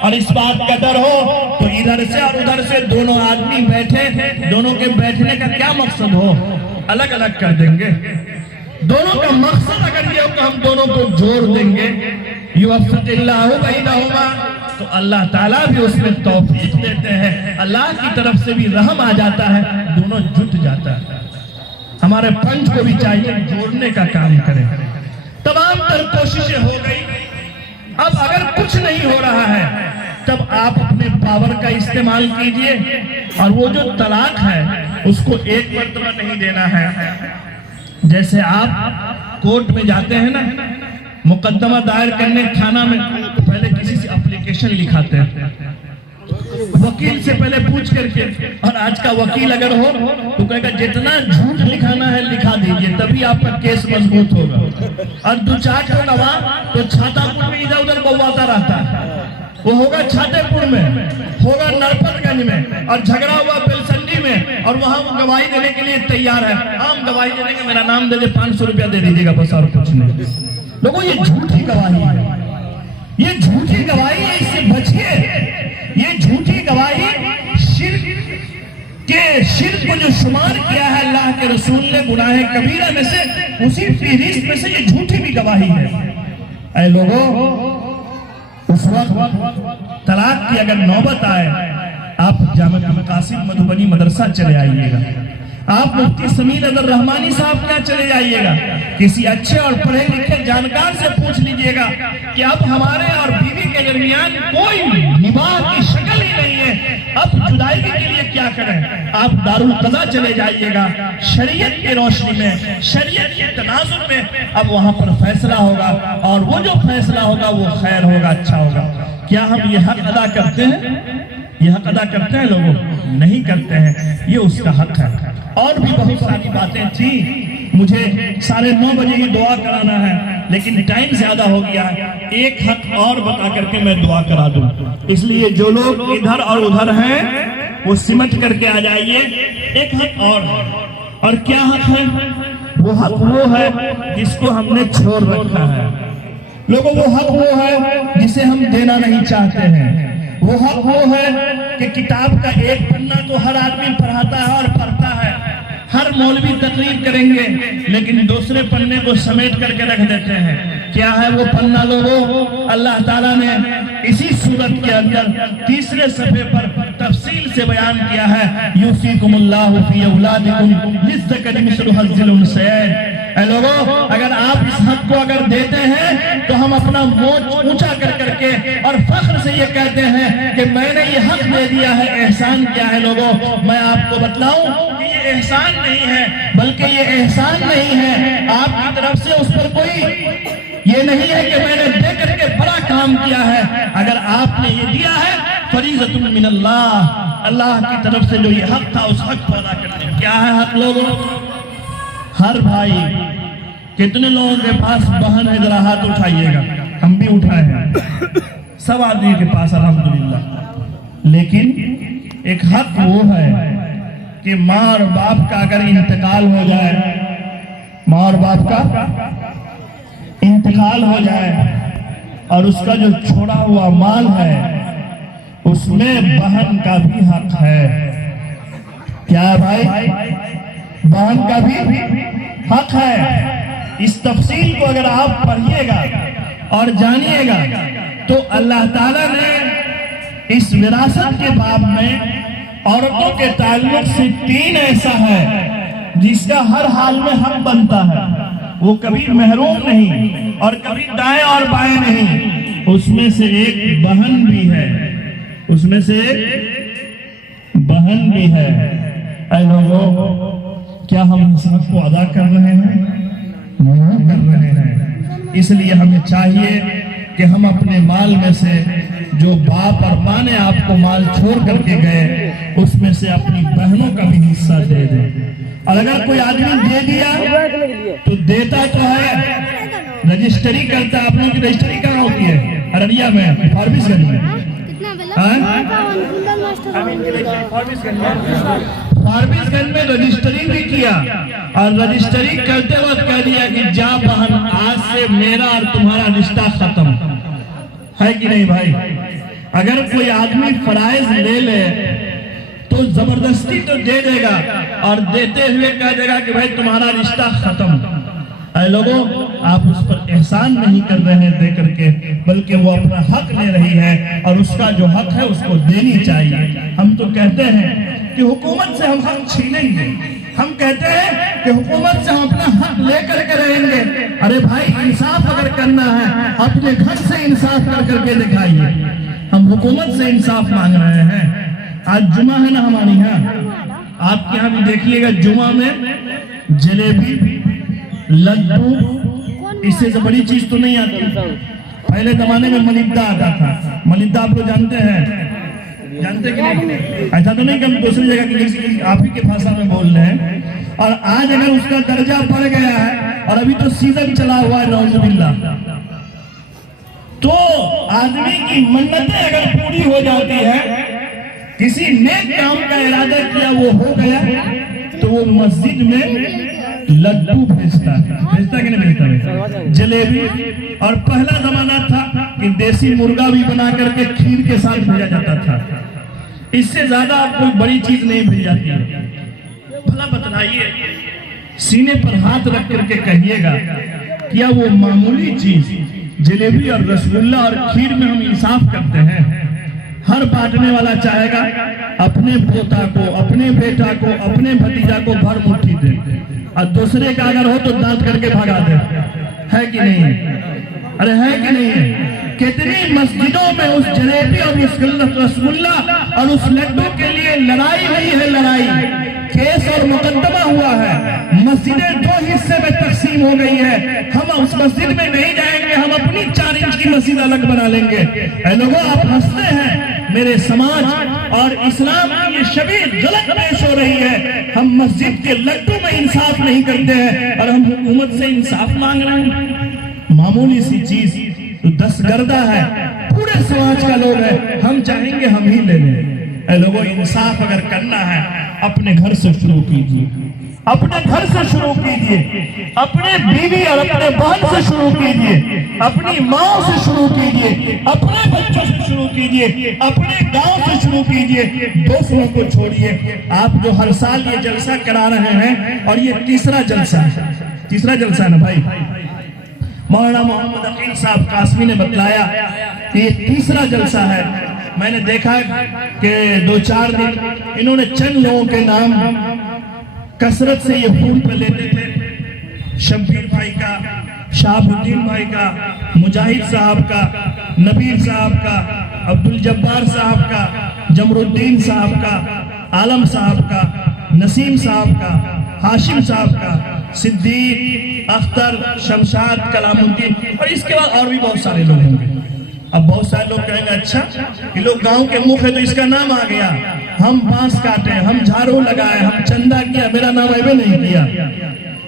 اور اس بات کا ڈر ہو تو ادھر سے اور ادھر سے دونوں آدمی بیٹھے، دونوں کے بیٹھنے کا کیا مقصد ہو، الگ الگ کر دیں گے۔ دونوں کا مقصد اگر یہ ہو کہ ہم دونوں کو جوڑ دیں گے، یوفق اللہ بینہما، تو اللہ تعالیٰ بھی اس میں توفیق دیتے ہیں، اللہ کی طرف سے بھی رحم آ جاتا ہے، دونوں جٹ جاتا ہے۔ ہمارے پنچ کو بھی چاہیے جوڑنے کا کام کریں۔ تمام تر کوششیں ہو گئی، اب اگر کچھ نہیں ہو رہا ہے تب آپ اپنے پاور کا استعمال کیجئے، اور وہ جو طلاق ہے اس کو ایک مرتبہ نہیں دینا ہے۔ جیسے آپ کورٹ میں جاتے ہیں نا، مقدمہ دائر کرنے تھانہ میں، پہلے کسی سے اپلیکیشن لکھاتے ہیں، وکیل سے پہلے پوچھ کر کے، اور آج کا وکیل اگر ہو تو کہے گا جتنا جھوٹ لکھانا ہے لکھا دیجئے، تبھی آپ کا کیس مضبوط ہوگا۔ اور دو چار کو گواہ تو چھاتا پور میں ادھر ادھر بواتا رہتا ہے، وہ ہوگا چھاتے پور میں، ہوگا نرپت گنج میں، اور جھگڑا ہوا بلسنڈی میں، اور وہاں وہ گواہی دینے کے لیے تیار ہے، ہم گواہی دینے کے میرا نام دے دے 500 روپیہ دے دیجیے گا، بس اور کچھ نہیں۔ لوگوں یہ جھوٹی گواہی ہے، یہ جھوٹی گواہی ہے، اس سے بچیے۔ یہ جھوٹی گواہی شرک کو جو شمار کیا ہے اللہ کے رسول نے گناہ کبیرہ میں سے، اسی فہرست میں سے یہ جھوٹی بھی گواہی ہے۔ اے لوگوں، اس وقت طلاق کی اگر نوبت آئے، آپ جامع قاسم مدھوبنی مدرسہ چلے آئیے گا، آپ مفتی سمیر اظہر رحمانی صاحب کیا چلے جائیے گا، کسی اچھے اور پڑھے لکھے جانکار سے پوچھ لیجئے گا کہ اب ہمارے اور بیوی کے درمیان کوئی نباہ کی شکل ہی نہیں ہے، اب جدائی کے لیے کیا کریں؟ آپ دارالقضا چلے جائیے گا، شریعت کی روشنی میں، شریعت کے تناظر میں اب وہاں پر فیصلہ ہوگا، اور وہ جو فیصلہ ہوگا وہ خیر ہوگا، اچھا ہوگا۔ کیا ہم یہ حق ادا کرتے ہیں؟ یہ حق ادا کرتے ہیں لوگوں؟ نہیں کرتے ہیں، یہ اس کا حق ہے۔ اور بھی بہت ساری باتیں تھیں، مجھے 9:30 بجے ہی دعا کرانا ہے لیکن ٹائم زیادہ ہو گیا ہے، ایک حق اور بتا کر کے میں دعا کرا دوں، اس لیے جو لوگ ادھر اور ادھر ہیں وہ سمٹ کر کے آ جائیے۔ ایک حق اور کیا حق ہے؟ وہ حق وہ ہے جس کو ہم نے چھوڑ رکھا ہے۔ لوگوں، وہ حق وہ ہے جسے ہم دینا نہیں چاہتے ہیں۔ وہ حق وہ ہے کہ کتاب کا ایک پنہ تو ہر آدمی پڑھاتا ہے اور پڑھتا ہے، ہر مولوی تقریر کریں گے لیکن دوسرے پنے کو سمیٹ کر کے رکھ دیتے ہیں۔ کیا ہے وہ پنہ لوگوں؟ اللہ تعالیٰ نے اسی سورت کے اندر 3 صفحے پر تفصیل سے بیان کیا ہے، یوصیکم اللہ فی اولادکم للذکر مثل حظ الانثیین۔ اے لوگوں، اگر آپ اس حق کو اگر دیتے ہیں تو ہم اپنا منہ اونچا کر کے اور فخر سے یہ کہتے ہیں کہ میں نے یہ حق دے دیا ہے۔ احسان کیا ہے لوگوں؟ میں آپ کو بتلاؤں کہ یہ احسان نہیں ہے، بلکہ یہ احسان نہیں ہے، آپ کی طرف سے اس پر کوئی یہ نہیں ہے کہ میں نے آپ نے یہ دیا ہے فریضۃ من اللہ، اللہ کی طرف سے جو یہ حق تھا اس حق کو ادا کرنے۔ کیا ہے حق لوگوں؟ ہر بھائی، کتنے لوگوں کے پاس بہن ہے ذرا ہاتھ اٹھائیے گا، ہم بھی اٹھائے ہیں، سب آدمی کے پاس الحمدللہ، لیکن ایک حق وہ ہے کہ ماں اور باپ کا اگر انتقال ہو جائے، ماں اور باپ کا انتقال ہو جائے اور اس کا جو چھوڑا ہوا مال ہے اس میں بہن کا بھی حق ہے۔ کیا ہے بھائی؟ بہن کا بھی حق ہے۔ اس تفصیل کو اگر آپ پڑھیے گا اور جانیے گا تو اللہ تعالیٰ نے اس وراثت کے باب میں عورتوں کے تعلق سے 3 ایسا ہے جس کا ہر حال میں حق بنتا ہے، وہ کبھی محروم نہیں اور کبھی دائیں اور بائیں نہیں۔ اس میں سے ایک بہن بھی ہے، اس میں سے ایک بہن بھی ہے۔ اے لوگوں، کیا ہم اس حق کو ادا کر رہے ہیں؟ نہیں کر رہے ہیں۔ اس لیے ہمیں چاہیے کہ ہم اپنے مال میں سے جو باپ اور ماں نے آپ کو مال چھوڑ کر کے گئے اس میں سے اپنی بہنوں کا بھی حصہ دے دیں، اور اگر کوئی آدمی دے دیا تو دیتا تو ہے، رجسٹری کرتا ہے۔ آپ لوگوں کی رجسٹری کہاں ہوتی ہے؟ ارریا میں، فاربیس گنج میں، فاربیس گنج میں رجسٹری بھی کیا، اور رجسٹری کرتے وقت کہہ دیا کہ جا بہن، آج سے میرا اور تمہارا رشتہ ختم ہے کہ نہیں بھائی؟ اگر کوئی آدمی فرائض لے لے تو زبردستی تو دے دے گا اور دیتے ہوئے کہہ دے گا کہ بھائی تمہارا رشتہ ختم۔ اے لوگوں، آپ اس پر احسان نہیں کر رہے ہیں دے کر کے، بلکہ وہ اپنا حق لے رہی ہے اور اس کا جو حق ہے اس کو دینی چاہیے۔ ہم تو کہتے ہیں کہ حکومت سے ہم حق چھینیں گے، ہم کہتے ہیں کہ حکومت سے ہم اپنا حق لے کر کے رہیں گے۔ ارے بھائی، انصاف اگر کرنا ہے اپنے گھر سے انصاف کر کے دکھائیے۔ ہم حکومت سے انصاف مانگ رہے ہیں۔ آج جمعہ ہے نا ہماری یہاں، آپ کے یہاں بھی دیکھیے گا جمعہ میں جلیبی، لڈو، اس سے بڑی چیز تو نہیں آتی۔ پہلے زمانے میں ملیدہ آتا تھا۔ ملیدہ آپ لوگ جانتے ہیں؟ جانتے کہ نہیں؟ ایسا تو نہیں کہ ہم دوسری جگہ کی آپ ہی کے بھاشا میں بول رہے ہیں۔ اور آج اگر اس کا درجہ بڑھ گیا ہے اور ابھی تو سیزن چلا ہوا ہے نعوذ باللہ، تو آدمی کی منتیں اگر پوری ہو جاتی ہے، کسی نیک کام کا ارادہ کیا وہ ہو گیا، تو وہ مسجد میں لڈو بھیجتا ہے، بھیجتا کہ نہیں بھیجتا؟ جلیبی، اور پہلا زمانہ تھا کہ دیسی مرغا بھی بنا کر کے کھیر کے ساتھ بھیجا جاتا تھا۔ اس سے زیادہ آپ کوئی بڑی چیز نہیں بھیج جاتی ہے۔ بھلا بتلائیے، سینے پر ہاتھ رکھ کر کے کہیے گا، کیا وہ معمولی چیز جلیبی اور رسگلہ اور کھیر میں ہم انصاف کرتے ہیں؟ ہر بانٹنے والا چاہے گا اپنے پوتا کو، اپنے بیٹا کو، اپنے بھتیجا کو بھر مٹھی دے، اور دوسرے کا اگر ہو تو دانت کر کے بھگا دے۔ ہے کہ نہیں؟ ارے ہے کہ نہیں؟ کتنی مسجدوں میں اس جلیبی اور اس رسگلہ اور اس لڈو کے لیے لڑائی ہوئی ہے، لڑائی، کیس اور مقدمہ ہوا ہے، مسجدیں 2 حصے میں تقسیم ہو گئی ہے۔ ہم اس مسجد میں نہیں جائیں گے، ہم اپنی 4 انچ کی مسجد الگ بنا لیں گے۔ اے لوگوں، آپ ہنستے ہیں، میرے سماج اور اسلام کی یہ شبیہ غلط پیش ہو رہی ہے۔ ہم مسجد کے لڈو میں انصاف نہیں کرتے ہیں اور ہم حکومت سے انصاف مانگ رہے ہیں۔ معمولی سی چیز تو 10 گردہ ہے، پورے سماج کا لوگ ہے، ہم چاہیں گے ہم ہی لے لیں۔ اے لوگوں، انصاف اگر کرنا ہے اپنے گھر سے شروع کیجیے، اپنے گھر سے شروع کیجیے، اپنے بیوی اور اپنے بہن سے شروع کیجیے، اپنی ماں سے شروع کیجیے، اپنے بچوں سے شروع کیجیے، اپنے گاؤں سے شروع کیجیے، دوسروں کو چھوڑیے۔ آپ جو ہر سال یہ جلسہ کرا رہے ہیں، اور یہ تیسرا جلسہ ہے نا بھائی، مولانا محمد عقیل صاحب قاسمی نے بتلایا کہ یہ تیسرا جلسہ ہے۔ میں نے دیکھا کہ 2-4 دن انہوں نے چند لوگوں کے نام کثرت سے یہ فون پہ لیتے تھے، شبیر بھائی کا، شہاب الدین بھائی کا، مجاہد صاحب کا، نبیر صاحب کا، عبدالجبار صاحب کا، جمر الدین صاحب کا، عالم صاحب کا، نسیم صاحب کا، ہاشم صاحب کا، صدیق، اختر، شمشاد، کلام الدین، اور اس کے بعد اور بھی بہت سارے لوگ ہوں گے۔ اب بہت سارے لوگ کہیں گے اچھا یہ لوگ گاؤں کے مکھ ہے تو اس کا نام آ گیا، ہم بانس کاٹے، ہم جھاڑو لگائے، ہم چندہ کیا، میرا نام ایوے نہیں کیا۔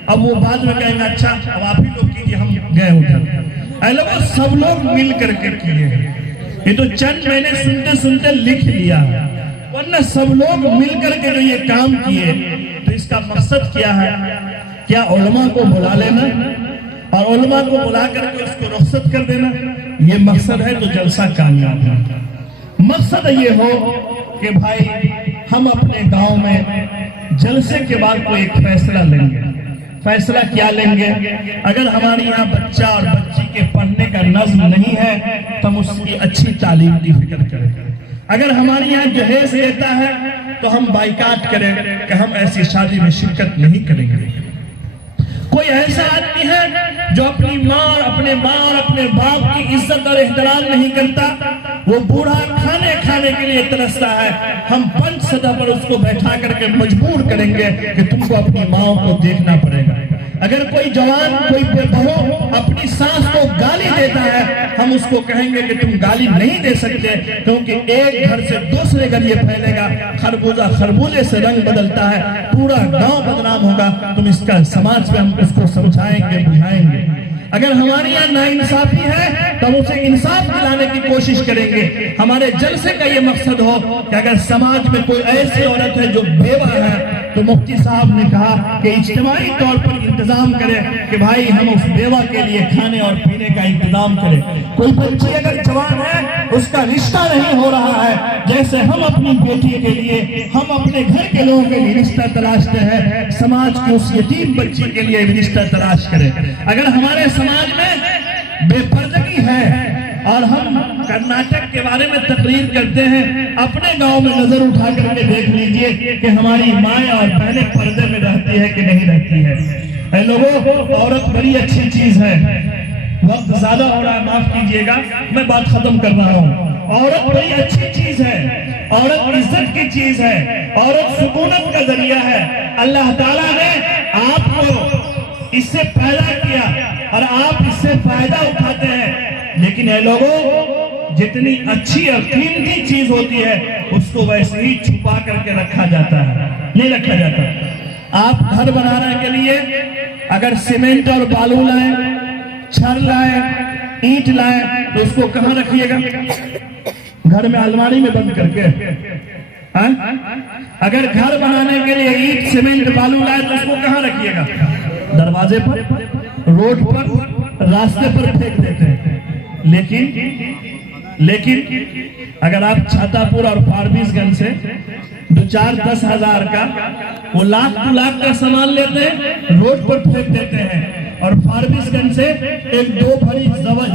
اب وہ بعد میں کہیں گے اچھا اب آپ ہی لوگ کیجئے، ہم گئے ادھر۔ اے لوگوں سب لوگ مل کر کے کیے، یہ تو چند میں نے سنتے سنتے لکھ لیا، ورنہ سب لوگ مل کر کے جو یہ کام کیے تو اس کا مقصد کیا ہے؟ کیا علماء کو بلا لینا اور علماء کو بلا کر کے اس کو رخصت کر دینا یہ مقصد ہے تو جلسہ کامیاب ہے۔ مقصد یہ ہو کہ بھائی ہم اپنے گاؤں میں جلسے کے بعد کوئی ایک فیصلہ لیں گے۔ فیصلہ کیا لیں گے؟ اگر ہمارے یہاں بچہ اور بچی کے پڑھنے کا نظم نہیں ہے تو ہم اس کی اچھی تعلیم کی فکر کریں۔ اگر ہمارے یہاں جہیز دیتا ہے تو ہم بائیکاٹ کریں کہ ہم ایسی شادی میں شرکت نہیں کریں گے۔ کوئی ایسا آدمی ہے جو اپنی ماں اور اپنے باپ کی عزت اور احترام نہیں کرتا، وہ بوڑھا کھانے کے لیے ترستا ہے، ہم پنچ سطح پر اس کو بیٹھا کر کے مجبور کریں گے کہ تم کو اپنی ماں کو دیکھنا پڑے گا۔ اگر کوئی جوان کوئی بہو اپنی ساس کو گالی دیتا ہے ہم اس کو کہیں گے کہ تم گالی نہیں دے سکتے کیونکہ ایک گھر سے دوسرے گھر یہ پھیلے گا، خربوزہ خربوزے سے رنگ بدلتا ہے، پورا گاؤں بدنام ہوگا، تم اس کا سماج میں ہم اس کو سمجھائیں گے بجھائیں گے۔ اگر ہمارے یہاں ناانصافی ہے تو ہم اسے انصاف دلانے کی کوشش کریں گے۔ ہمارے جلسے کا یہ مقصد ہو کہ اگر سماج میں کوئی ایسی عورت ہے جو بیوہ ہے تو مفتی صاحب نے کہا کہ اجتماعی طور پر انتظام کرے کہ بھائی ہم اس بیوہ کے لیے کھانے اور پینے کا انتظام کریں۔ کوئی بچی اگر جوان ہے اس کا رشتہ نہیں ہو رہا ہے، جیسے ہم اپنی بیٹی کے لیے ہم اپنے گھر کے لوگوں کے لیے رشتہ تلاشتے ہیں، سماج کی اس یتیم بچی کے لیے رشتہ تلاش کریں۔ اگر ہمارے سماج میں بے پردگی ہے اور ہم کرناٹک کے بارے میں تقریر کرتے ہیں، اپنے گاؤں میں نظر اٹھا کر کے دیکھ لیجئے کہ ہماری مائیں اور بہنیں پردے میں رہتی ہے کہ نہیں رہتی ہے۔ اے لوگوں، عورت بڑی اچھی چیز ہے۔ وقت زیادہ ہو رہا ہے، معاف کیجئے گا، میں بات ختم کر رہا ہوں۔ عورت بڑی اچھی چیز ہے، عورت عزت کی چیز ہے، عورت سکونت کا ذریعہ ہے۔ اللہ تعالیٰ نے آپ کو اس سے پیدا کیا اور آپ اس سے فائدہ اٹھاتے ہیں، لیکن اے لوگوں جتنی اچھی اور قیمتی چیز ہوتی ہے اس کو ویسے ہی چھپا کر کے رکھا جاتا ہے، نہیں رکھا جاتا۔ آپ گھر بنانے کے لیے اگر سیمنٹ اور بالو لائیں، چھر لائیں، اینٹ لائیں تو اس کو کہاں رکھیے گا؟ گھر میں الماری میں بند کر کے۔ اگر گھر بنانے کے لیے اینٹ سیمنٹ بالو لائیں تو اس کو کہاں رکھیے گا؟ دروازے پر، روڈ پر، راستے پر پھینک دیتے ہیں۔ لیکن اگر آپ چھاتا پور اور فاربیس گنج سے 2-4-10 ہزار کا وہ لاکھ کا سامان لیتے ہیں، روڈ پر پھینک دیتے ہیں، اور فاربیس گنج سے 1-2 بھری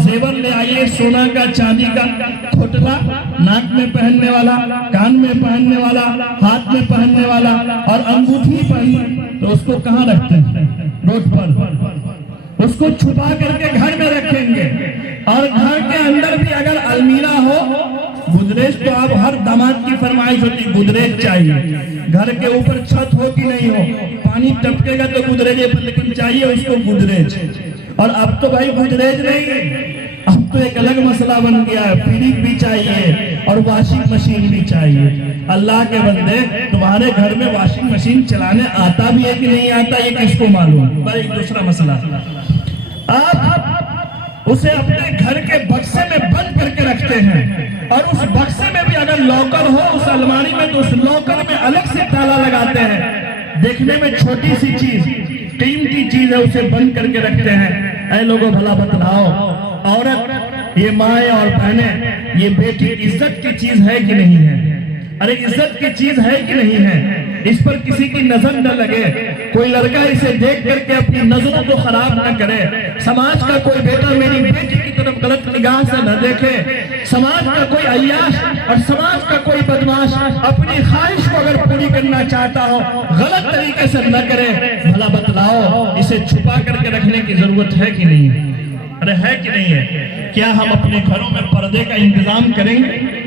زیور لے آئیے، سونا کا، چاندی کا، کھوٹلا، ناک میں پہننے والا، کان میں پہننے والا، ہاتھ میں پہننے والا اور انگوٹھی پہننے، تو اس کو کہاں رکھتے ہیں؟ روڈ پر۔ اس کو چھپا کر کے گھر میں رکھیں گے، اور گھر کے اندر بھی اگر المیرہ ہو، گودریج تو آپ ہر داماد کی فرمائش ہوتی، گودریج چاہیے۔ گھر کے اوپر چھت ہو کہ نہیں ہو، پانی ٹپکے گا تو گودریج پر، لیکن چاہیے اس کو گودریج۔ اور اب تو بھائی گودریج نہیں، اب تو ایک الگ مسئلہ بن گیا ہے، فریج بھی چاہیے اور واشنگ مشین بھی چاہیے۔ اللہ کے بندے، تمہارے گھر میں واشنگ مشین چلانے آتا بھی ہے کہ نہیں آتا یہ کس کو معلوم؟ پر ایک دوسرا مسئلہ، آپ اسے اپنے گھر کے بکسے میں بند کر کے رکھتے ہیں، اور اس بکسے میں بھی اگر لاکر ہو اس الماری میں تو اس لاکر میں الگ سے تالا لگاتے ہیں۔ دیکھنے میں چھوٹی سی چیز، قیمتی چیز ہے، اسے بند کر کے رکھتے ہیں۔ اے لوگوں بھلا بتلاؤ، عورت، یہ مائیں اور بہنیں، یہ بیٹی عزت کی چیز ہے کہ نہیں ہے؟ ارے عزت کی چیز ہے کہ نہیں ہے؟ اس پر کسی کی نظر نہ لگے، کوئی لڑکا اسے دیکھ کر کے اپنی نظروں کو خراب نہ کرے، سماج کا کوئی بیٹا میری بیٹی کی طرف غلط نگاہ سے نہ دیکھے، سماج کا کوئی عیاش اور سماج کا کوئی بدماش اپنی خواہش کو اگر پوری کرنا چاہتا ہو غلط طریقے سے نہ کرے۔ بھلا بتلاؤ، اسے چھپا کر کے رکھنے کی ضرورت ہے کہ نہیں ہے؟ ارے ہے کہ نہیں ہے؟ کیا ہم اپنے گھروں میں پردے کا انتظام کریں گے؟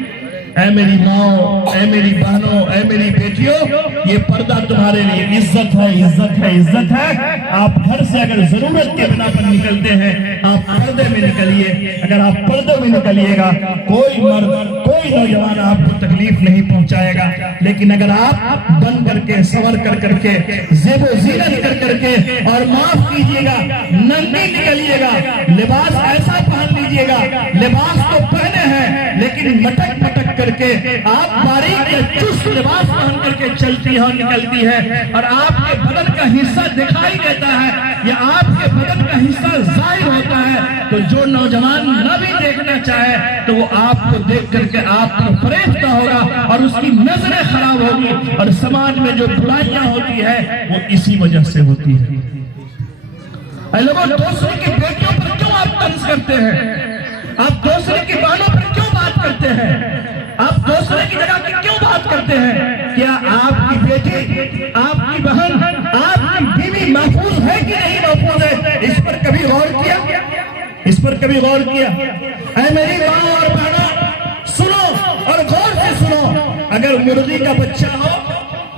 اے میری ماں، اے میری بہنوں، اے میری بیٹیوں، یہ پردہ تمہارے لیے عزت ہے، عزت ہے، عزت ہے۔ آپ گھر سے اگر ضرورت کے بنا پر نکلتے ہیں، آپ پردے میں نکلیے۔ اگر آپ پردے میں نکلیے گا، کوئی مرد، کوئی نوجوان آپ کو تکلیف نہیں پہنچائے گا۔ لیکن اگر آپ بن کر کے، سور کر کے، زیب و زینت کر کے، اور معاف کیجئے گا، ننگی نکلیے گا، لباس ایسا پہن لیجئے گا، لباس تو پہنے ہیں لیکن مٹک مٹک کر کے آپ باریک یا چست لباس پہن کر کے چلتی ہے اور نکلتی ہے، اور آپ کے بدن کا حصہ دکھائی دیتا ہے یا آپ کے بدن کا حصہ ظاہر ہوتا ہے، تو جو نوجوان نہ بھی دیکھنا چاہے تو وہ آپ کو دیکھ کر کے آپ کو فریفتہ ہوگا اور اس کی نظریں خراب ہوگی، اور سماج میں جو برائیاں ہوتی ہے وہ اسی وجہ سے ہوتی ہے۔ اے لوگوں، دوسرے کی بیٹیوں پر کیوں آپ طنز کرتے ہیں؟ آپ دوسرے کی بہنوں پر کیوں بات کرتے ہیں؟ آپ دوسرے کی جگہ کی کیوں بات کرتے ہیں؟ کیا آپ کی بیٹی، آپ کی بہن، آپ کی بیوی محفوظ ہے کہ نہیں محفوظ ہے؟ اس پر کبھی غور کیا؟ اس پر کبھی غور کیا؟ اے میری ماں اور بہنوں، سنو اور غور سے سنو۔ اگر مرغی کا بچہ ہو،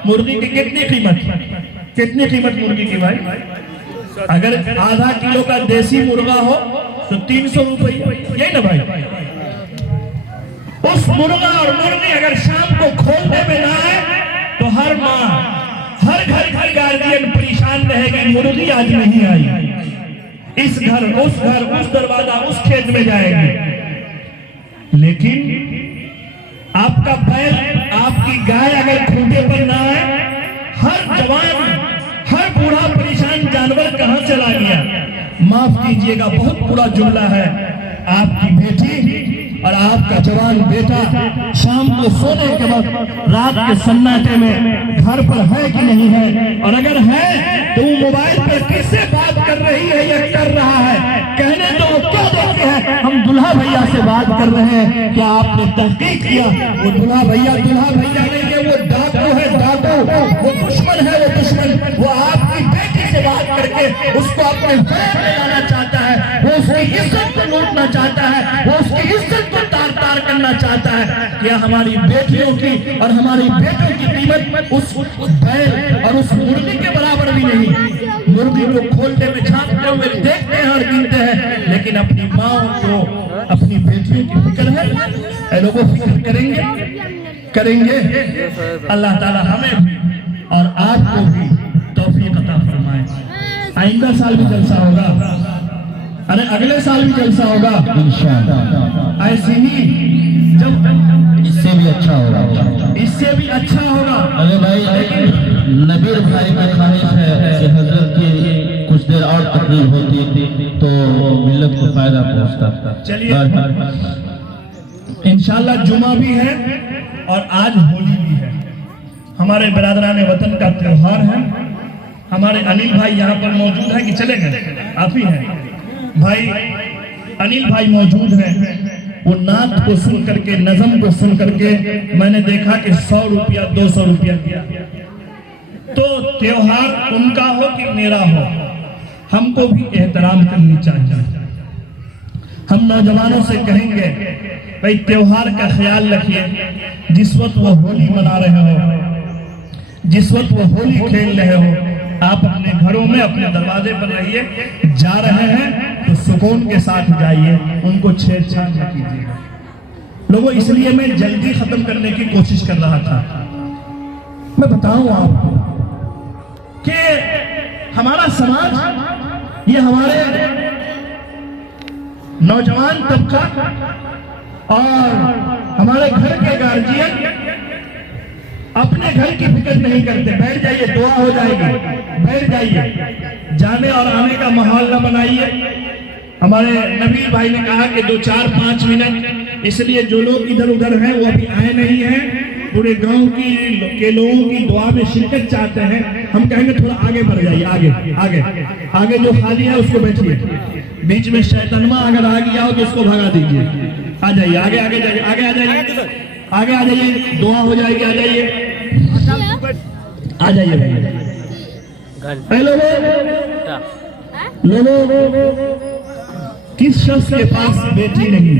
مرغی کی کتنی قیمت؟ کتنی قیمت مرغی کی بھائی؟ اگر آدھا کلو کا دیسی مرغا ہو تو 300 روپے، یہی نا بھائی؟ اس مرغا اور مرغی اگر شام کو کھولنے میں نہ آئے تو ہر ماں، ہر گھر کی گارڈین پریشان رہے گی، مرغی آج نہیں آئی، اس گھر، اس دروازہ، اس کھیت میں جائے گی۔ لیکن آپ کا بیل، آپ کی گائے اگر کھوٹے پر نہ آئے، ہر جوان، ہر بوڑھا پریشان جانور کہاں چلا گیا؟ معاف کیجئے گا، بہت برا جملہ ہے۔ آپ کی بیٹی اور آپ کا جوان بیٹا شام کو سونے کے وقت، رات کے سناٹے میں گھر پر ہے کہ نہیں ہے؟ اور اگر ہے تو وہ موبائل پر کس سے بات کر رہی ہے یا کر رہا ہے؟ کہنے تو وہ کیا دیکھتے ہیں؟ ہم دلہا بھیا سے بات کر رہے ہیں۔ کیا آپ نے تحقیق کیا؟ وہ دلہا بھیا نہیں ہے، وہ ڈاکو ہے، ڈاکو، وہ دشمن ہے، وہ دشمن۔ وہ آپ کی بیٹی سے بات کر کے اس کو اپنے فریب میں لانا چاہتا ہے، وہ اس کی عزت کو لوٹنا چاہتا ہے، وہ اس کی عزت کو تار کرنا چاہتا ہے۔ کیا ہماری بیٹیوں کی اور ہماری بیٹوں کی قیمت اس بیل اور اس مرغی کے برابر بھی نہیں؟ مرغی کو کھولتے میں چھانٹتے ہوئے دیکھتے ہیں اور گنتے ہیں، لیکن اپنی ماں کو، اپنی بیٹیوں کی فکر ہے۔ اے لوگوں، فکر کریں گے؟ اللہ تعالی ہمیں اور آپ کو بھی توفیق عطا فرمائے۔ آئندہ سال بھی جلسہ ہوگا، ارے اگلے سال بھی جلسہ ہوگا انشاءاللہ، ایسے ہی جب اس سے بھی اچھا ہوگا، اس سے بھی اچھا ہوگا۔ ارے بھائی، نبیر بھائی کی خواہش ہے کہ حضرت کی کچھ دیر اور تقریر ہوتی تو ملت کو فائدہ پہنچتا۔ چلیے، انشاءاللہ جمعہ بھی ہے اور آج ہولی بھی ہے، ہمارے برادران وطن کا تہوار ہے۔ ہمارے انیل بھائی یہاں پر موجود ہیں کہ چلے گئے؟ آپ ہی ہیں بھائی، انیل بھائی موجود ہیں۔ وہ نعت کو سن کر کے، نظم کو سن کر کے میں نے دیکھا کہ 100 روپیہ 200 روپیہ دیا۔ تو تہوار ان کا ہو کہ میرا ہو، ہم کو بھی احترام کرنی چاہیے۔ ہم نوجوانوں سے کہیں گے بھائی تہوار کا خیال رکھیے۔ جس وقت وہ ہولی منا رہے ہو، جس وقت وہ ہولی کھیل رہے ہو، آپ اپنے گھروں میں اپنے دروازے پر رہیے۔ جا رہے ہیں تو سکون کے ساتھ جائیے، ان کو چھیڑ چھاڑ نہ کیجیے۔ لوگوں، اس لیے میں جلدی ختم کرنے کی کوشش کر رہا تھا۔ میں بتاؤں آپ کو کہ ہمارا سماج، یہ ہمارے نوجوان طبقہ اور ہمارے گھر کے گارجین اپنے گھر کی فکر نہیں کرتے۔ بیٹھ جائیے، دعا ہو جائے گی، بیٹھ جائیے، جانے اور آنے کا ماحول نہ بنائیے۔ ہمارے نبی بھائی نے کہا کہ 2-4-5 منٹ، اس لیے جو لوگ ادھر ادھر ہیں وہ ابھی آئے نہیں ہیں، پورے گاؤں کے لوگوں کی دعا میں شرکت چاہتے ہیں۔ ہم کہیں گے تھوڑا آگے بڑھ جائیے، آگے جو خالی ہے اس کو بیٹھیے۔ بیچ میں شیطنما اگر آ گیا ہو تو اس کو بھگا دیجیے۔ آ جائیے، آگے آ جائیے، دعا ہو جائے گی۔ آ جائیے بھائی۔ لوگوں، کس شخص کے پاس بیٹی نہیں؟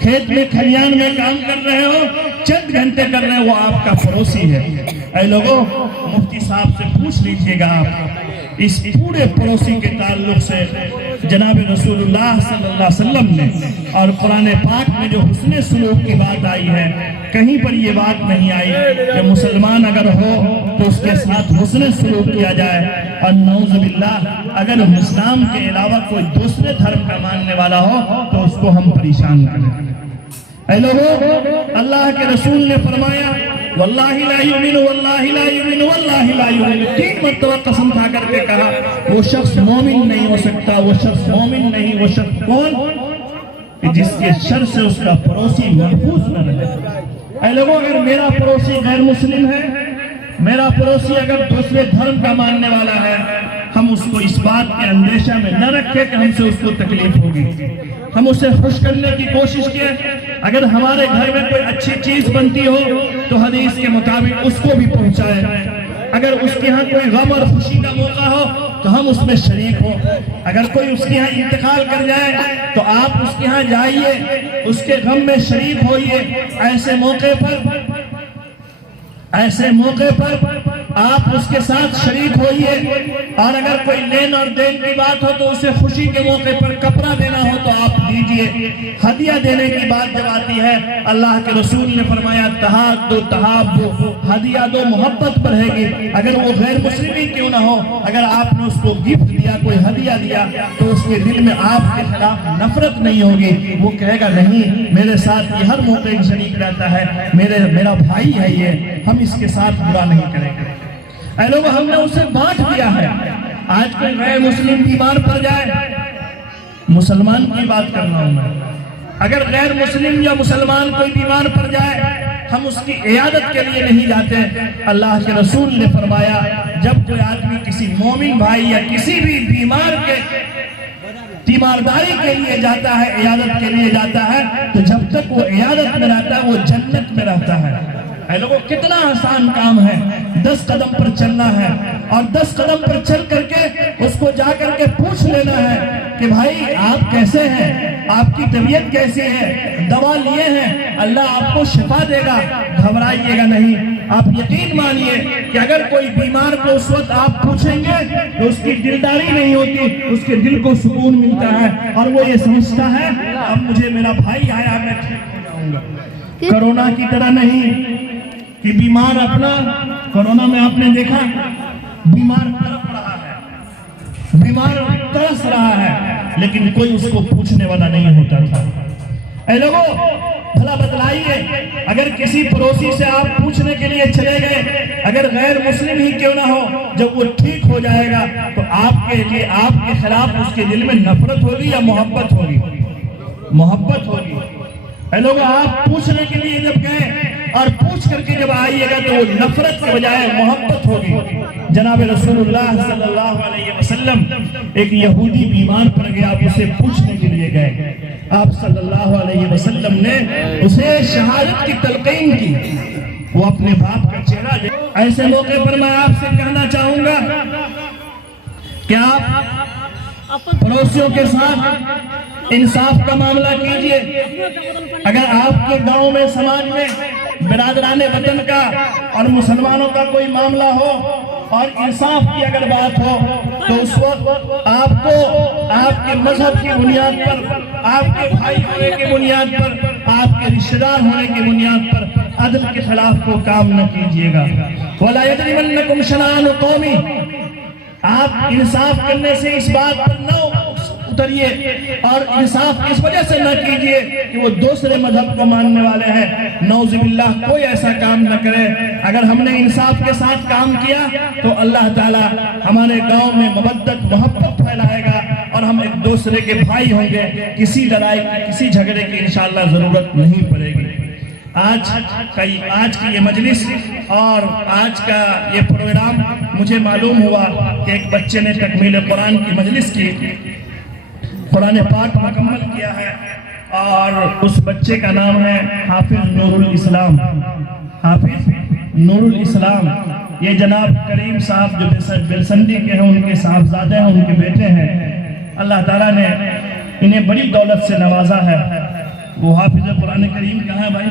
کھیت میں کھلیان میں کام کر رہے ہو، چند گھنٹے کر رہے ہیں، وہ آپ کا پڑوسی ہے۔ اے لوگوں، مفتی صاحب سے پوچھ لیجئے گا آپ اس پورے پڑوسی کے تعلق سے جناب رسول اللہ صلی اللہ علیہ وسلم نے اور قرآن پاک میں جو حسن سلوک کی بات آئی ہے، کہیں پر یہ بات نہیں آئی کہ مسلمان اگر ہو تو اس کے ساتھ حسن سلوک کیا جائے، اور نعوذ باللہ اگر اسلام کے علاوہ کوئی دوسرے دھرم کا ماننے والا ہو تو اس کو ہم پریشان کریں۔ اے لوگوں، اللہ کے رسول نے فرمایا واللہ لا یؤمن واللہ لا یؤمن واللہ لا یؤمن، 3 مرتبہ قسم کھا کر کے کہا وہ شخص مومن نہیں ہو سکتا، وہ شخص مومن نہیں، وہ شخص کون کہ جس کے شر سے اس کا پڑوسی محفوظ نہ رہے۔ اے لوگوں، اگر میرا پڑوسی غیر مسلم ہے، میرا پڑوسی اگر دوسرے دھرم کا ماننے والا ہے، ہم اس کو اس بات کے اندیشہ میں نہ رکھیں کہ ہم سے اس کو تکلیف ہوگی، ہم اسے خوش کرنے کی کوشش کریں۔ اگر ہمارے گھر میں کوئی اچھی چیز بنتی ہو تو حدیث کے مطابق اس کو بھی پہنچائیں۔ اگر اس کے ہاں کوئی غم اور خوشی کا موقع ہو تو ہم اس میں شریک ہوں۔ اگر کوئی اس کے ہاں انتقال کر جائے تو آپ اس کے ہاں جائیے، اس کے غم میں شریک ہوئیے۔ ایسے موقع پر آپ اس کے ساتھ شریک ہوئیے، اور اگر کوئی لین اور دین کی بات ہو تو اسے خوشی کے موقع پر کپڑا دینا ہو تو آپ دیجئے۔ ہدیہ دینے کی بات جب آتی ہے، اللہ کے رسول نے فرمایا تحادو تحابو، ہدیہ دو محبت بڑھے گی۔ اگر وہ غیر مسلم ہی کیوں نہ ہو، اگر آپ نے اس کو گفٹ دیا، کوئی ہدیہ دیا، تو اس کے دل میں آپ کے خلاف نفرت نہیں ہوگی، وہ کہے گا نہیں، میرے ساتھ یہ ہر موقع شریک رہتا ہے، میرا بھائی ہے یہ، ہم اس کے ساتھ برا نہیں کریں گے۔ اے لوگوں، ہم نے اسے بانٹ دیا ہے۔ آج کوئی غیر مسلم بیمار پڑ جائے، مسلمان کی بات کر رہا ہوں میں، اگر غیر مسلم یا مسلمان کوئی بیمار پڑ جائے، ہم اس کی عیادت کے لیے نہیں جاتے۔ اللہ کے رسول نے فرمایا جب کوئی آدمی کسی مومن بھائی یا کسی بھی بیمار کے تیمارداری کے لیے جاتا ہے، عیادت کے لیے جاتا ہے، تو جب تک وہ عیادت میں رہتا ہے وہ جنت میں رہتا ہے۔ اے لوگوں، کتنا آسان کام ہے، 10 قدم پر چلنا ہے، اور 10 قدم پر چل کر کے اس کو جا کر کے پوچھ لینا ہے کہ بھائی آپ کیسے ہیں، آپ کی طبیعت کیسی ہے، دوا لیے ہیں، اللہ آپ کو شفا دے گا، گھبرائیے گا نہیں۔ آپ یقین مانیے کہ اگر کوئی بیمار کو اس وقت آپ پوچھیں گے تو اس کی دلداری نہیں ہوتی، اس کے دل کو سکون ملتا ہے، اور وہ یہ سمجھتا ہے اب مجھے میرا بھائی آیا، میں ٹھیک ہو جاؤں گا۔ کرونا کی طرح نہیں کہ بیمار اپنا، کرونا میں آپ نے دیکھا بیمار تڑپ رہا ہے، بیمار ترس رہا ہے، لیکن کوئی اس کو پوچھنے والا نہیں ہوتا تھا۔ اے لوگوں، بھلا بتلائیے، اگر کسی پڑوسی سے آپ پوچھنے کے لیے چلے گئے، اگر غیر مسلم ہی کیوں نہ ہو، جب وہ ٹھیک ہو جائے گا تو آپ کے لیے، آپ کے خلاف اس کے دل میں نفرت ہوگی یا محبت ہوگی؟ محبت ہوگی۔ اے لوگوں، آپ پوچھنے کے لیے جب گئے اور پوچھ کر کے جب آئیے گا تو وہ نفرت کے بجائے محبت ہوگی۔ جناب رسول اللہ صلی اللہ علیہ وسلم، ایک یہودی بیمار پڑ گیا، آپ اسے پوچھنے کے لیے گئے، آپ صلی اللہ علیہ وسلم نے اسے شہادت کی تلقین کی، وہ اپنے باپ کا چہرہ دے۔ ایسے موقع پر میں آپ سے کہنا چاہوں گا کہ آپ پڑوسیوں کے ساتھ انصاف کا معاملہ کیجئے۔ اگر آپ کے گاؤں میں، سماج میں، برادران وطن کا اور مسلمانوں کا کوئی معاملہ ہو اور انصاف کی اگر بات ہو تو اس وقت آپ کو آپ کے مذہب کی بنیاد پر، آپ کے بھائی ہونے کی بنیاد پر، آپ کے رشتہ دار ہونے کی بنیاد پر عدل کے خلاف کو کام نہ کیجیے گا۔ وَلَا يَجْرِمَنَّكُمْ شَنَآنُ قَوْمٍ، آپ انصاف کرنے سے اس بات پر نہ اتریے اور انصاف اس وجہ سے نہ کیجئے کہ وہ دوسرے مذہب کو ماننے والے ہیں۔ نعوذ باللہ، کوئی ایسا کام نہ کرے۔ اگر ہم نے انصاف کے ساتھ کام کیا تو اللہ تعالی ہمارے گاؤں میں مودت محبت پھیلائے گا اور ہم ایک دوسرے کے بھائی ہوں گے۔ کسی لڑائی کی، کسی جھگڑے کی انشاءاللہ ضرورت نہیں پڑے گی۔ آج کی یہ مجلس اور آج کا یہ پروگرام، مجھے معلوم ہوا کہ ایک بچے نے تکمیل قرآن کی مجلس کی، قرآن پاک مکمل کیا ہے، اور اس بچے کا نام ہے حافظ نور الاسلام۔ حافظ نور الاسلام، یہ جناب کریم صاحب جو بلسندی کے ہیں، ان کے صاحبزادے ہیں، ان کے بیٹے ہیں۔ اللہ تعالیٰ نے انہیں بڑی دولت سے نوازا ہے۔ وہ حافظ قرآن کریم کہاں ہے بھائی؟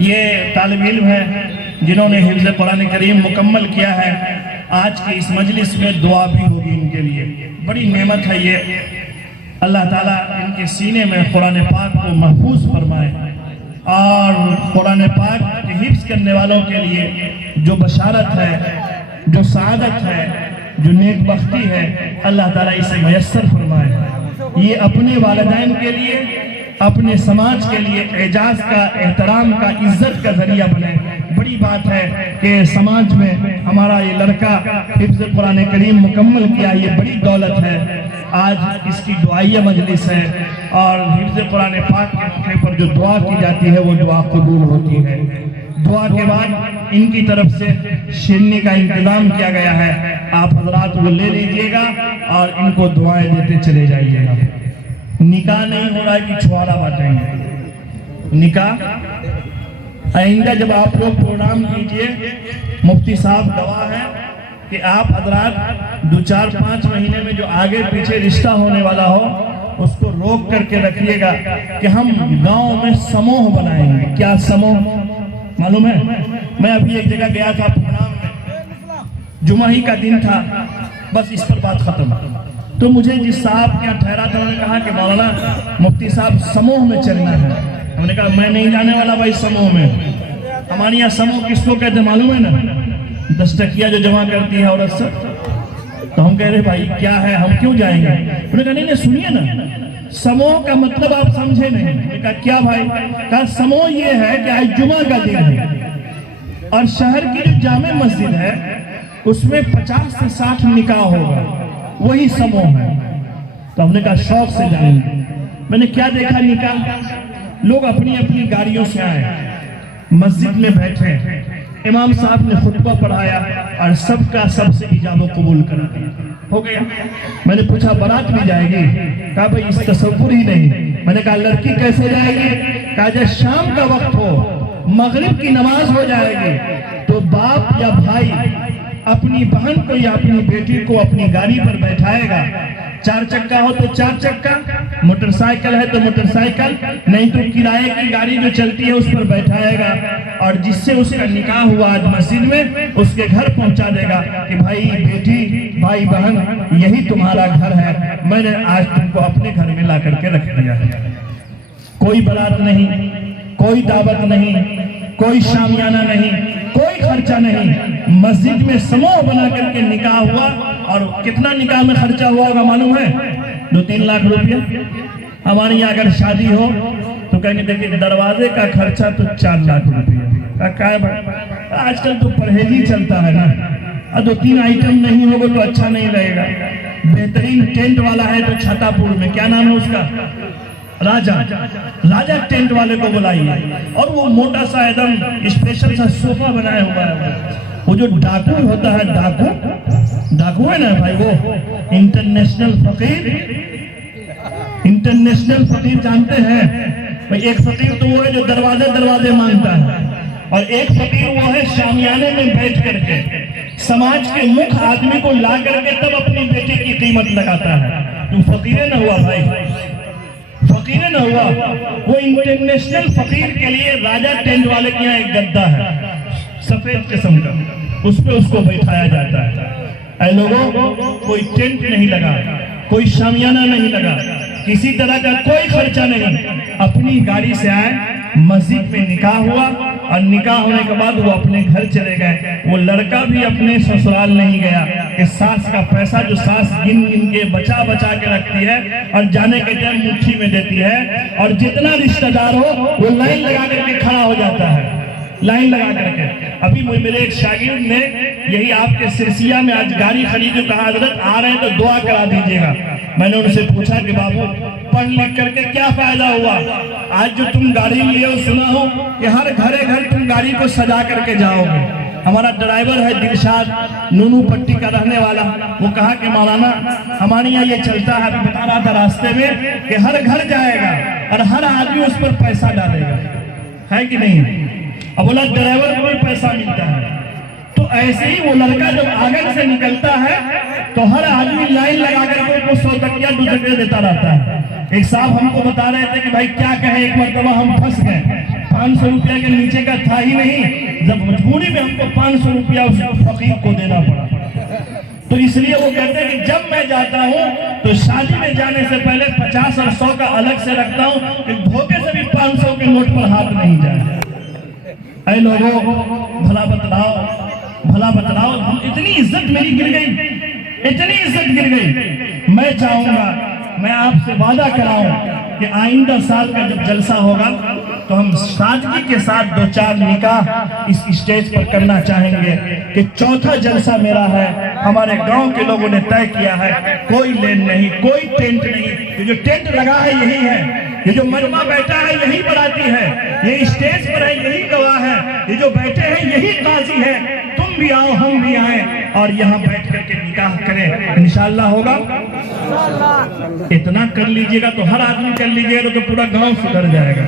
یہ طالب علم ہے جنہوں نے حفظ قرآن کریم مکمل کیا ہے. آج کی اس مجلس میں دعا بھی ہوگی ان کے لیے. بڑی نعمت ہے یہ. اللہ تعالیٰ ان کے سینے میں قرآن پاک کو محفوظ فرمائے اور قرآن پاک کے حفظ کرنے والوں کے لیے جو بشارت ہے، جو سعادت ہے، جو نیک بختی ہے، اللہ تعالیٰ اسے میسر فرمائے. یہ اپنے والدین کے لیے، اپنے سماج کے لیے اعزاز کا، احترام کا، عزت کا ذریعہ بنے. بڑی بات ہے کہ سماج میں ہمارا یہ لڑکا حفظ قرآن کریم مکمل کیا. یہ بڑی دولت ہے. آج اس کی دعائیہ مجلس ہے اور حفظ قرآن پاک کے موقع پر جو دعا کی جاتی ہے وہ دعا قبول ہوتی ہے. دعا کے بعد ان کی طرف سے شیرنی کا انتظام کیا گیا ہے. آپ حضرات وہ لے لیجئے گا اور ان کو دعائیں دیتے چلے جائیے گا. نکاح نہیں ہو رہا ہے کہ چھوارا باتیں گے. نکاح آئندہ جب آپ لوگ پروگرام کیجئے، مفتی صاحب گواہ ہے کہ آپ حضرات 2-4-5 مہینے میں جو آگے پیچھے رشتہ ہونے والا ہو اس کو روک کر کے رکھیے گا کہ ہم گاؤں میں سموہ بنائیں گے. کیا سموہ معلوم ہے؟ میں ابھی ایک جگہ گیا تھا پروگرام میں، جمعہ ہی کا دن تھا، بس اس پر بات ختم. تو مجھے جس صاحب کے یہاں ٹھہرا تھا انہوں نے کہا کہ مولانا مفتی صاحب سموہ میں چلنا ہے. ہم نے کہا میں نہیں جانے والا بھائی سموہ میں. ہمارے یہاں سموہ کس کو کہتے معلوم ہے نا؟ 10 ٹکیا جو جمع کرتی ہے عورت سے. تو ہم کہہ رہے بھائی کیا ہے، ہم کیوں جائیں گے؟ انہوں نے کہا نہیں سنیے نا، سموہ کا مطلب آپ سمجھے نہیں. میں نے کہا کیا بھائی؟ کہا سموہ یہ ہے کہ آج جمعہ کا دن ہے اور شہر کی جو جامع مسجد ہے اس میں 50 سے 60 نکاح ہوگا، وہی سموہ ہے. تو ہم نے کہا شوق سے جائیں گے. میں نے کیا دیکھا نکاح، لوگ اپنی اپنی گاڑیوں سے آئے، مسجد میں بیٹھے، امام صاحب نے خطبہ پڑھایا اور سب کا سب سے اجابہ قبول کر دیا. ہو گیا. میں نے پوچھا برات بھی جائے گی؟ کہا بھئی اس تصور ہی نہیں. میں نے کہا لڑکی کیسے جائے گی؟ کہا جب شام کا وقت ہو، مغرب کی نماز ہو جائے گی تو باپ یا بھائی اپنی بہن کو یا اپنی بیٹی کو اپنی گاڑی پر بیٹھائے گا. 4 چکا ہو تو 4 چکا، موٹر سائیکل ہے تو موٹر سائیکل، نہیں تو کرائے کی گاڑی جو چلتی ہے اس پر بیٹھائے گا اور جس سے اس کا نکاح ہوا آج مسجد میں اس کے گھر پہنچا دے گا کہ بھائی بیٹی، بھائی بہن، یہی تمہارا گھر ہے، میں نے آج تم کو اپنے گھر میں لا کر کے رکھ دیا ہے. کوئی برات نہیں، کوئی دعوت نہیں، کوئی شامیانہ نہیں، کوئی خرچہ نہیں. مسجد میں سموہ بنا کر کے نکاح ہوا. اور کتنا نکاح میں خرچہ ہوا ہوگا معلوم ہے؟ 2-3 لاکھ روپیہ. ہمارے یہاں اگر شادی ہو تو کہیں گے دیکھیں دروازے کا خرچہ تو 4 لاکھ روپیہ. آج کل تو پرہیزی چلتا ہے نا، 2-3 آئٹم نہیں ہوگا تو اچھا نہیں رہے گا. بہترین ٹینٹ والا ہے تو چھتا پور میں، کیا نام ہے اس کا؟ راجہ ٹینٹ والے کو بلائیے اور وہ موٹا سا ایک دم اسپیشل سا صوفہ بنایا ہوا ہے. وہ جو ڈاکو ہوتا ہے، ڈاکو ہے نا بھائی، وہ انٹرنیشنل فقیر جانتے ہیں؟ ایک فقیر تو وہ ہے جو دروازے مانگتا ہے اور ایک فقیر وہ ہے شامیانے میں بیٹھ کر کے سماج کے مکھ آدمی کو لا کر کے تب اپنی بیٹی کی قیمت لگاتا ہے. تو فقیر نہ ہوا بھائی، فقیر نہ ہوا. وہ انٹرنیشنل فقیر کے لیے راجہ ٹینٹ والے کے یہاں ایک گدا ہے سفید قسم کا، اس پہ اس کو بیٹھایا جاتا ہے. اے لوگوں، کوئی ٹینٹ نہیں لگا، کوئی شامیانہ نہیں لگا، کسی طرح کا کوئی خرچہ نہیں. اپنی گاڑی سے آئے، مسجد میں نکاح ہوا اور نکاح ہونے کے بعد وہ اپنے گھر چلے گئے. وہ لڑکا بھی اپنے سسرال نہیں گیا کہ ساس کا پیسہ جو ساس گن گن کے بچا کے رکھتی ہے اور جانے کے ٹائم مٹھی میں دیتی ہے، اور جتنا رشتہ دار ہو وہ لائن لگا کر کے کھڑا ہو جاتا ہے، لائن لگا کر کے. ابھی میرے ایک شاگرد نے یہی آپ کے سرسیہ میں آج گاڑی خریدی، کہا حضرت آ رہے ہیں تو دعا کرا دیجیے گا. میں نے ان سے پوچھا کہ بابو پڑھ لکھ کر کے کیا فائدہ ہوا؟ آج جو تم گاڑی لیے ہو، سنا ہو کہ ہر گھر تم گاڑی کو سجا کر کے جاؤ گے. ہمارا ڈرائیور ہے دلشاد، نونو پٹی کا رہنے والا، وہ کہا کہ مولانا ہمارے یہاں یہ چلتا ہے، بتا رہا تھا راستے میں کہ ہر گھر جائے گا اور ہر آدمی اس پر پیسہ ڈالے گا، ہے کہ نہیں؟ اب بولا ڈرائیور کو بھی پیسہ ملتا ہے تو ایسے ہی وہ لڑکا جب آنگن سے نکلتا ہے تو ہر آدمی لائن لگا کر کے کو 100 تکیا 2 تکیا دیتا رہتا ہے. ایک صاحب ہم کو بتا رہے تھے کہ بھائی کیا کہیں، ایک مرتبہ ہم پھنس گئے، 500 روپیہ کے نیچے کا تھا ہی نہیں، جب مجبوری میں ہم کو 500 روپیہ اس فقیر کو دینا پڑا. تو اس لیے وہ کہتے ہیں کہ جب میں جاتا ہوں تو شادی میں جانے سے پہلے 50 اور 100 کا الگ سے رکھتا ہوں کہ دھوکے سے بھی 500 کے نوٹ پر ہاتھ نہیں جائے. اے لوگوں بھلا بتلاؤ، ہم اتنی عزت میری گر گئی، اتنی عزت گر گئی. میں چاہوں گا، میں آپ سے وعدہ کراؤں کہ آئندہ سال کا جب جلسہ ہوگا تو ہم سادگی کے ساتھ 2-4 نکاح اس اسٹیج پر کرنا چاہیں گے کہ چوتھا جلسہ میرا ہے. ہمارے گاؤں کے لوگوں نے طے کیا ہے، کوئی لین نہیں، کوئی ٹینٹ نہیں. یہ جو ٹینٹ لگا ہے یہی ہے، یہ جو مجمع بیٹھا ہے یہی براتی ہے، یہ اسٹیج پر ہے یہی گواہ ہے، یہ جو بیٹھے ہیں یہی قاضی ہے. تم بھی آؤ، ہم بھی آئیں اور یہاں بیٹھ کر کے نکاح کریں. انشاءاللہ ہوگا. اتنا کر لیجئے گا تو ہر آدمی کر لیجئے گا تو پورا گاؤں سدھر جائے گا.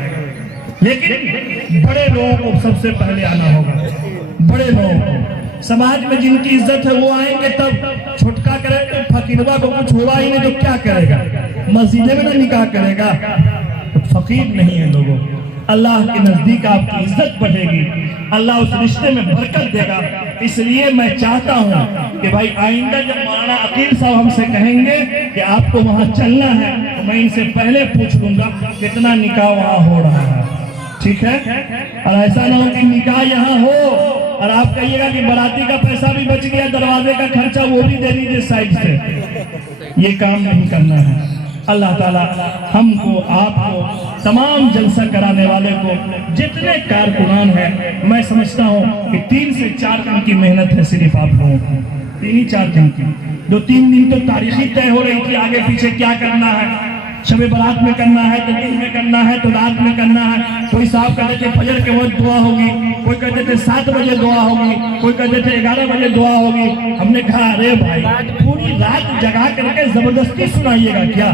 لیکن بڑے لوگوں کو سب سے پہلے آنا ہوگا. بڑے لوگوں کو سماج میں جن کی عزت ہے وہ آئیں گے، تب چھٹکا کرے گا. فقیروا کو کچھ ہوا ہی نہیں تو کیا کرے گا؟ مسجدیں میں نہ نکاح کرے گا. فقیر نہیں ہے لوگوں. اللہ کے نزدیک آپ کی عزت بڑھے گی، اللہ اس رشتے میں برکت دے گا. اس لیے میں چاہتا ہوں کہ بھائی آئندہ جب مولانا عقیل صاحب ہم سے کہیں گے کہ آپ کو وہاں چلنا ہے تو میں ان سے پہلے پوچھ لوں گا کتنا نکاح وہاں ہو رہا ہے. ٹھیک ہے؟ اور ایسا نہ ہو کہ نکاح یہاں ہو اور آپ کہیے گا کہ باراتی کا پیسہ بھی بچ گیا، دروازے کا خرچہ وہ بھی دے دیجیے سائڈ سے. یہ کام نہیں کرنا ہے. اللہ تعالیٰ ہم کو، آپ کو، تمام جلسہ کرانے والے کو، جتنے کارکنان ہیں، میں سمجھتا ہوں کہ 3 سے 4 دن کی محنت ہے صرف آپ لوگوں کو. 3 ہی 4 دن کی. 2-3 دن تو تاریخی طے ہو رہی تھی آگے پیچھے کیا کرنا ہے. شب برات میں کرنا ہے تو دن میں کرنا ہے تو رات میں کرنا ہے. کوئی صاحب کہتے تھے فجر کے وقت دعا ہوگی، کوئی کہتے تھے 7 بجے دعا ہوگی، کوئی کہتے تھے 11 بجے دعا ہوگی. ہم نے کہا ارے بھائی پوری رات جگا کر کے زبردستی سنائیے گا کیا؟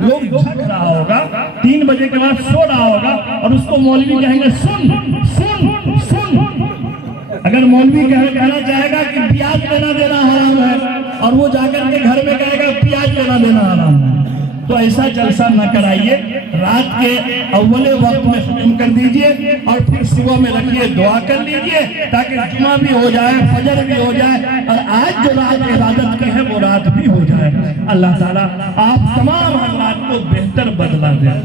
لوگ جھک رہا ہوگا، 3 بجے کے بعد سو رہا ہوگا اور اس کو مولوی کہیں گے سن سن سن. اگر مولوی کہنا چاہے گا کہ پیاز لینا دینا حرام ہے اور وہ جا کر کے گھر میں کہے گا پیاز لینا دینا حرام ہے، تو ایسا جلسہ نہ کرائیے. رات کے اولے وقت میں ختم کر دیجئے اور پھر صبح میں رکھیے، دعا کر لیجئے تاکہ جمعہ بھی ہو جائے، فجر بھی ہو جائے اور آج جو رات عبادت کی ہے وہ رات بھی ہو جائے. اللہ تعالیٰ آپ تمام حضرات کو بہتر بدلہ دے.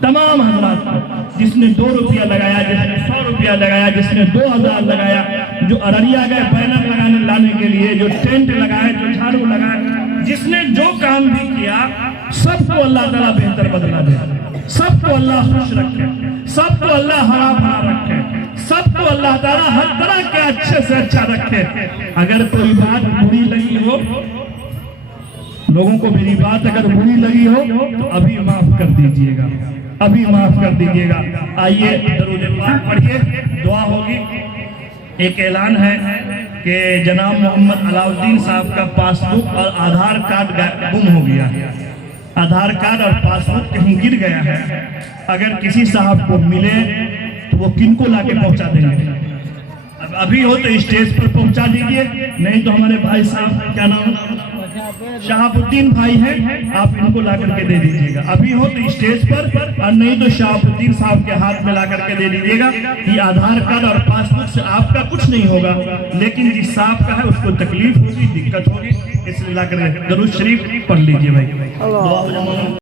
تمام حضرات کو، جس نے 2 روپیہ لگایا، جس نے 100 روپیہ لگایا، جس نے 2000 لگایا، جو ارریا گئے بینر لگانے لانے کے لیے، جو ٹینٹ لگائے، جو جھاڑو لگائے، جس نے جو کام بھی کیا، سب کو اللہ تعالیٰ بہتر بدلہ دے. سب کو اللہ خوش رکھے، سب کو اللہ ہرا بھرا رکھے، سب کو اللہ تعالیٰ ہر طرح کے اچھے سے اچھا رکھے. اگر کوئی بات بری لگی ہو، لوگوں کو میری بات اگر بری لگی ہو تو ابھی معاف کر دیجئے گا، ابھی معاف کر دیجئے گا. آئیے درود پاک پڑھیے، دعا ہوگی. ایک اعلان ہے کہ جناب محمد علاء الدین صاحب کا پاس بک اور آدھار کارڈ گم ہو گیا. آدھار کارڈ اور پاس بک کہیں گر گیا ہے. اگر کسی صاحب کو ملے تو وہ کن کو لا کے پہنچا دیں گے؟ ابھی ہو تو اسٹیج پر پہنچا دیجئے، نہیں تو ہمارے بھائی صاحب کیا نام شہاب الدین بھائی ہیں، آپ ان کو لا کر کے دے دیجئے گا. ابھی ہو تو اسٹیج پر اور نہیں تو شہاب الدین صاحب کے ہاتھ میں لا کر کے دے دیجئے گا. یہ آدھار کارڈ اور پاس بک سے آپ کا کچھ نہیں ہوگا، لیکن جس صاحب کا ہے اس کو تکلیف ہوگی، دقت ہوگی. اس لیے لا کر درود شریف پڑھ لیجئے بھائی.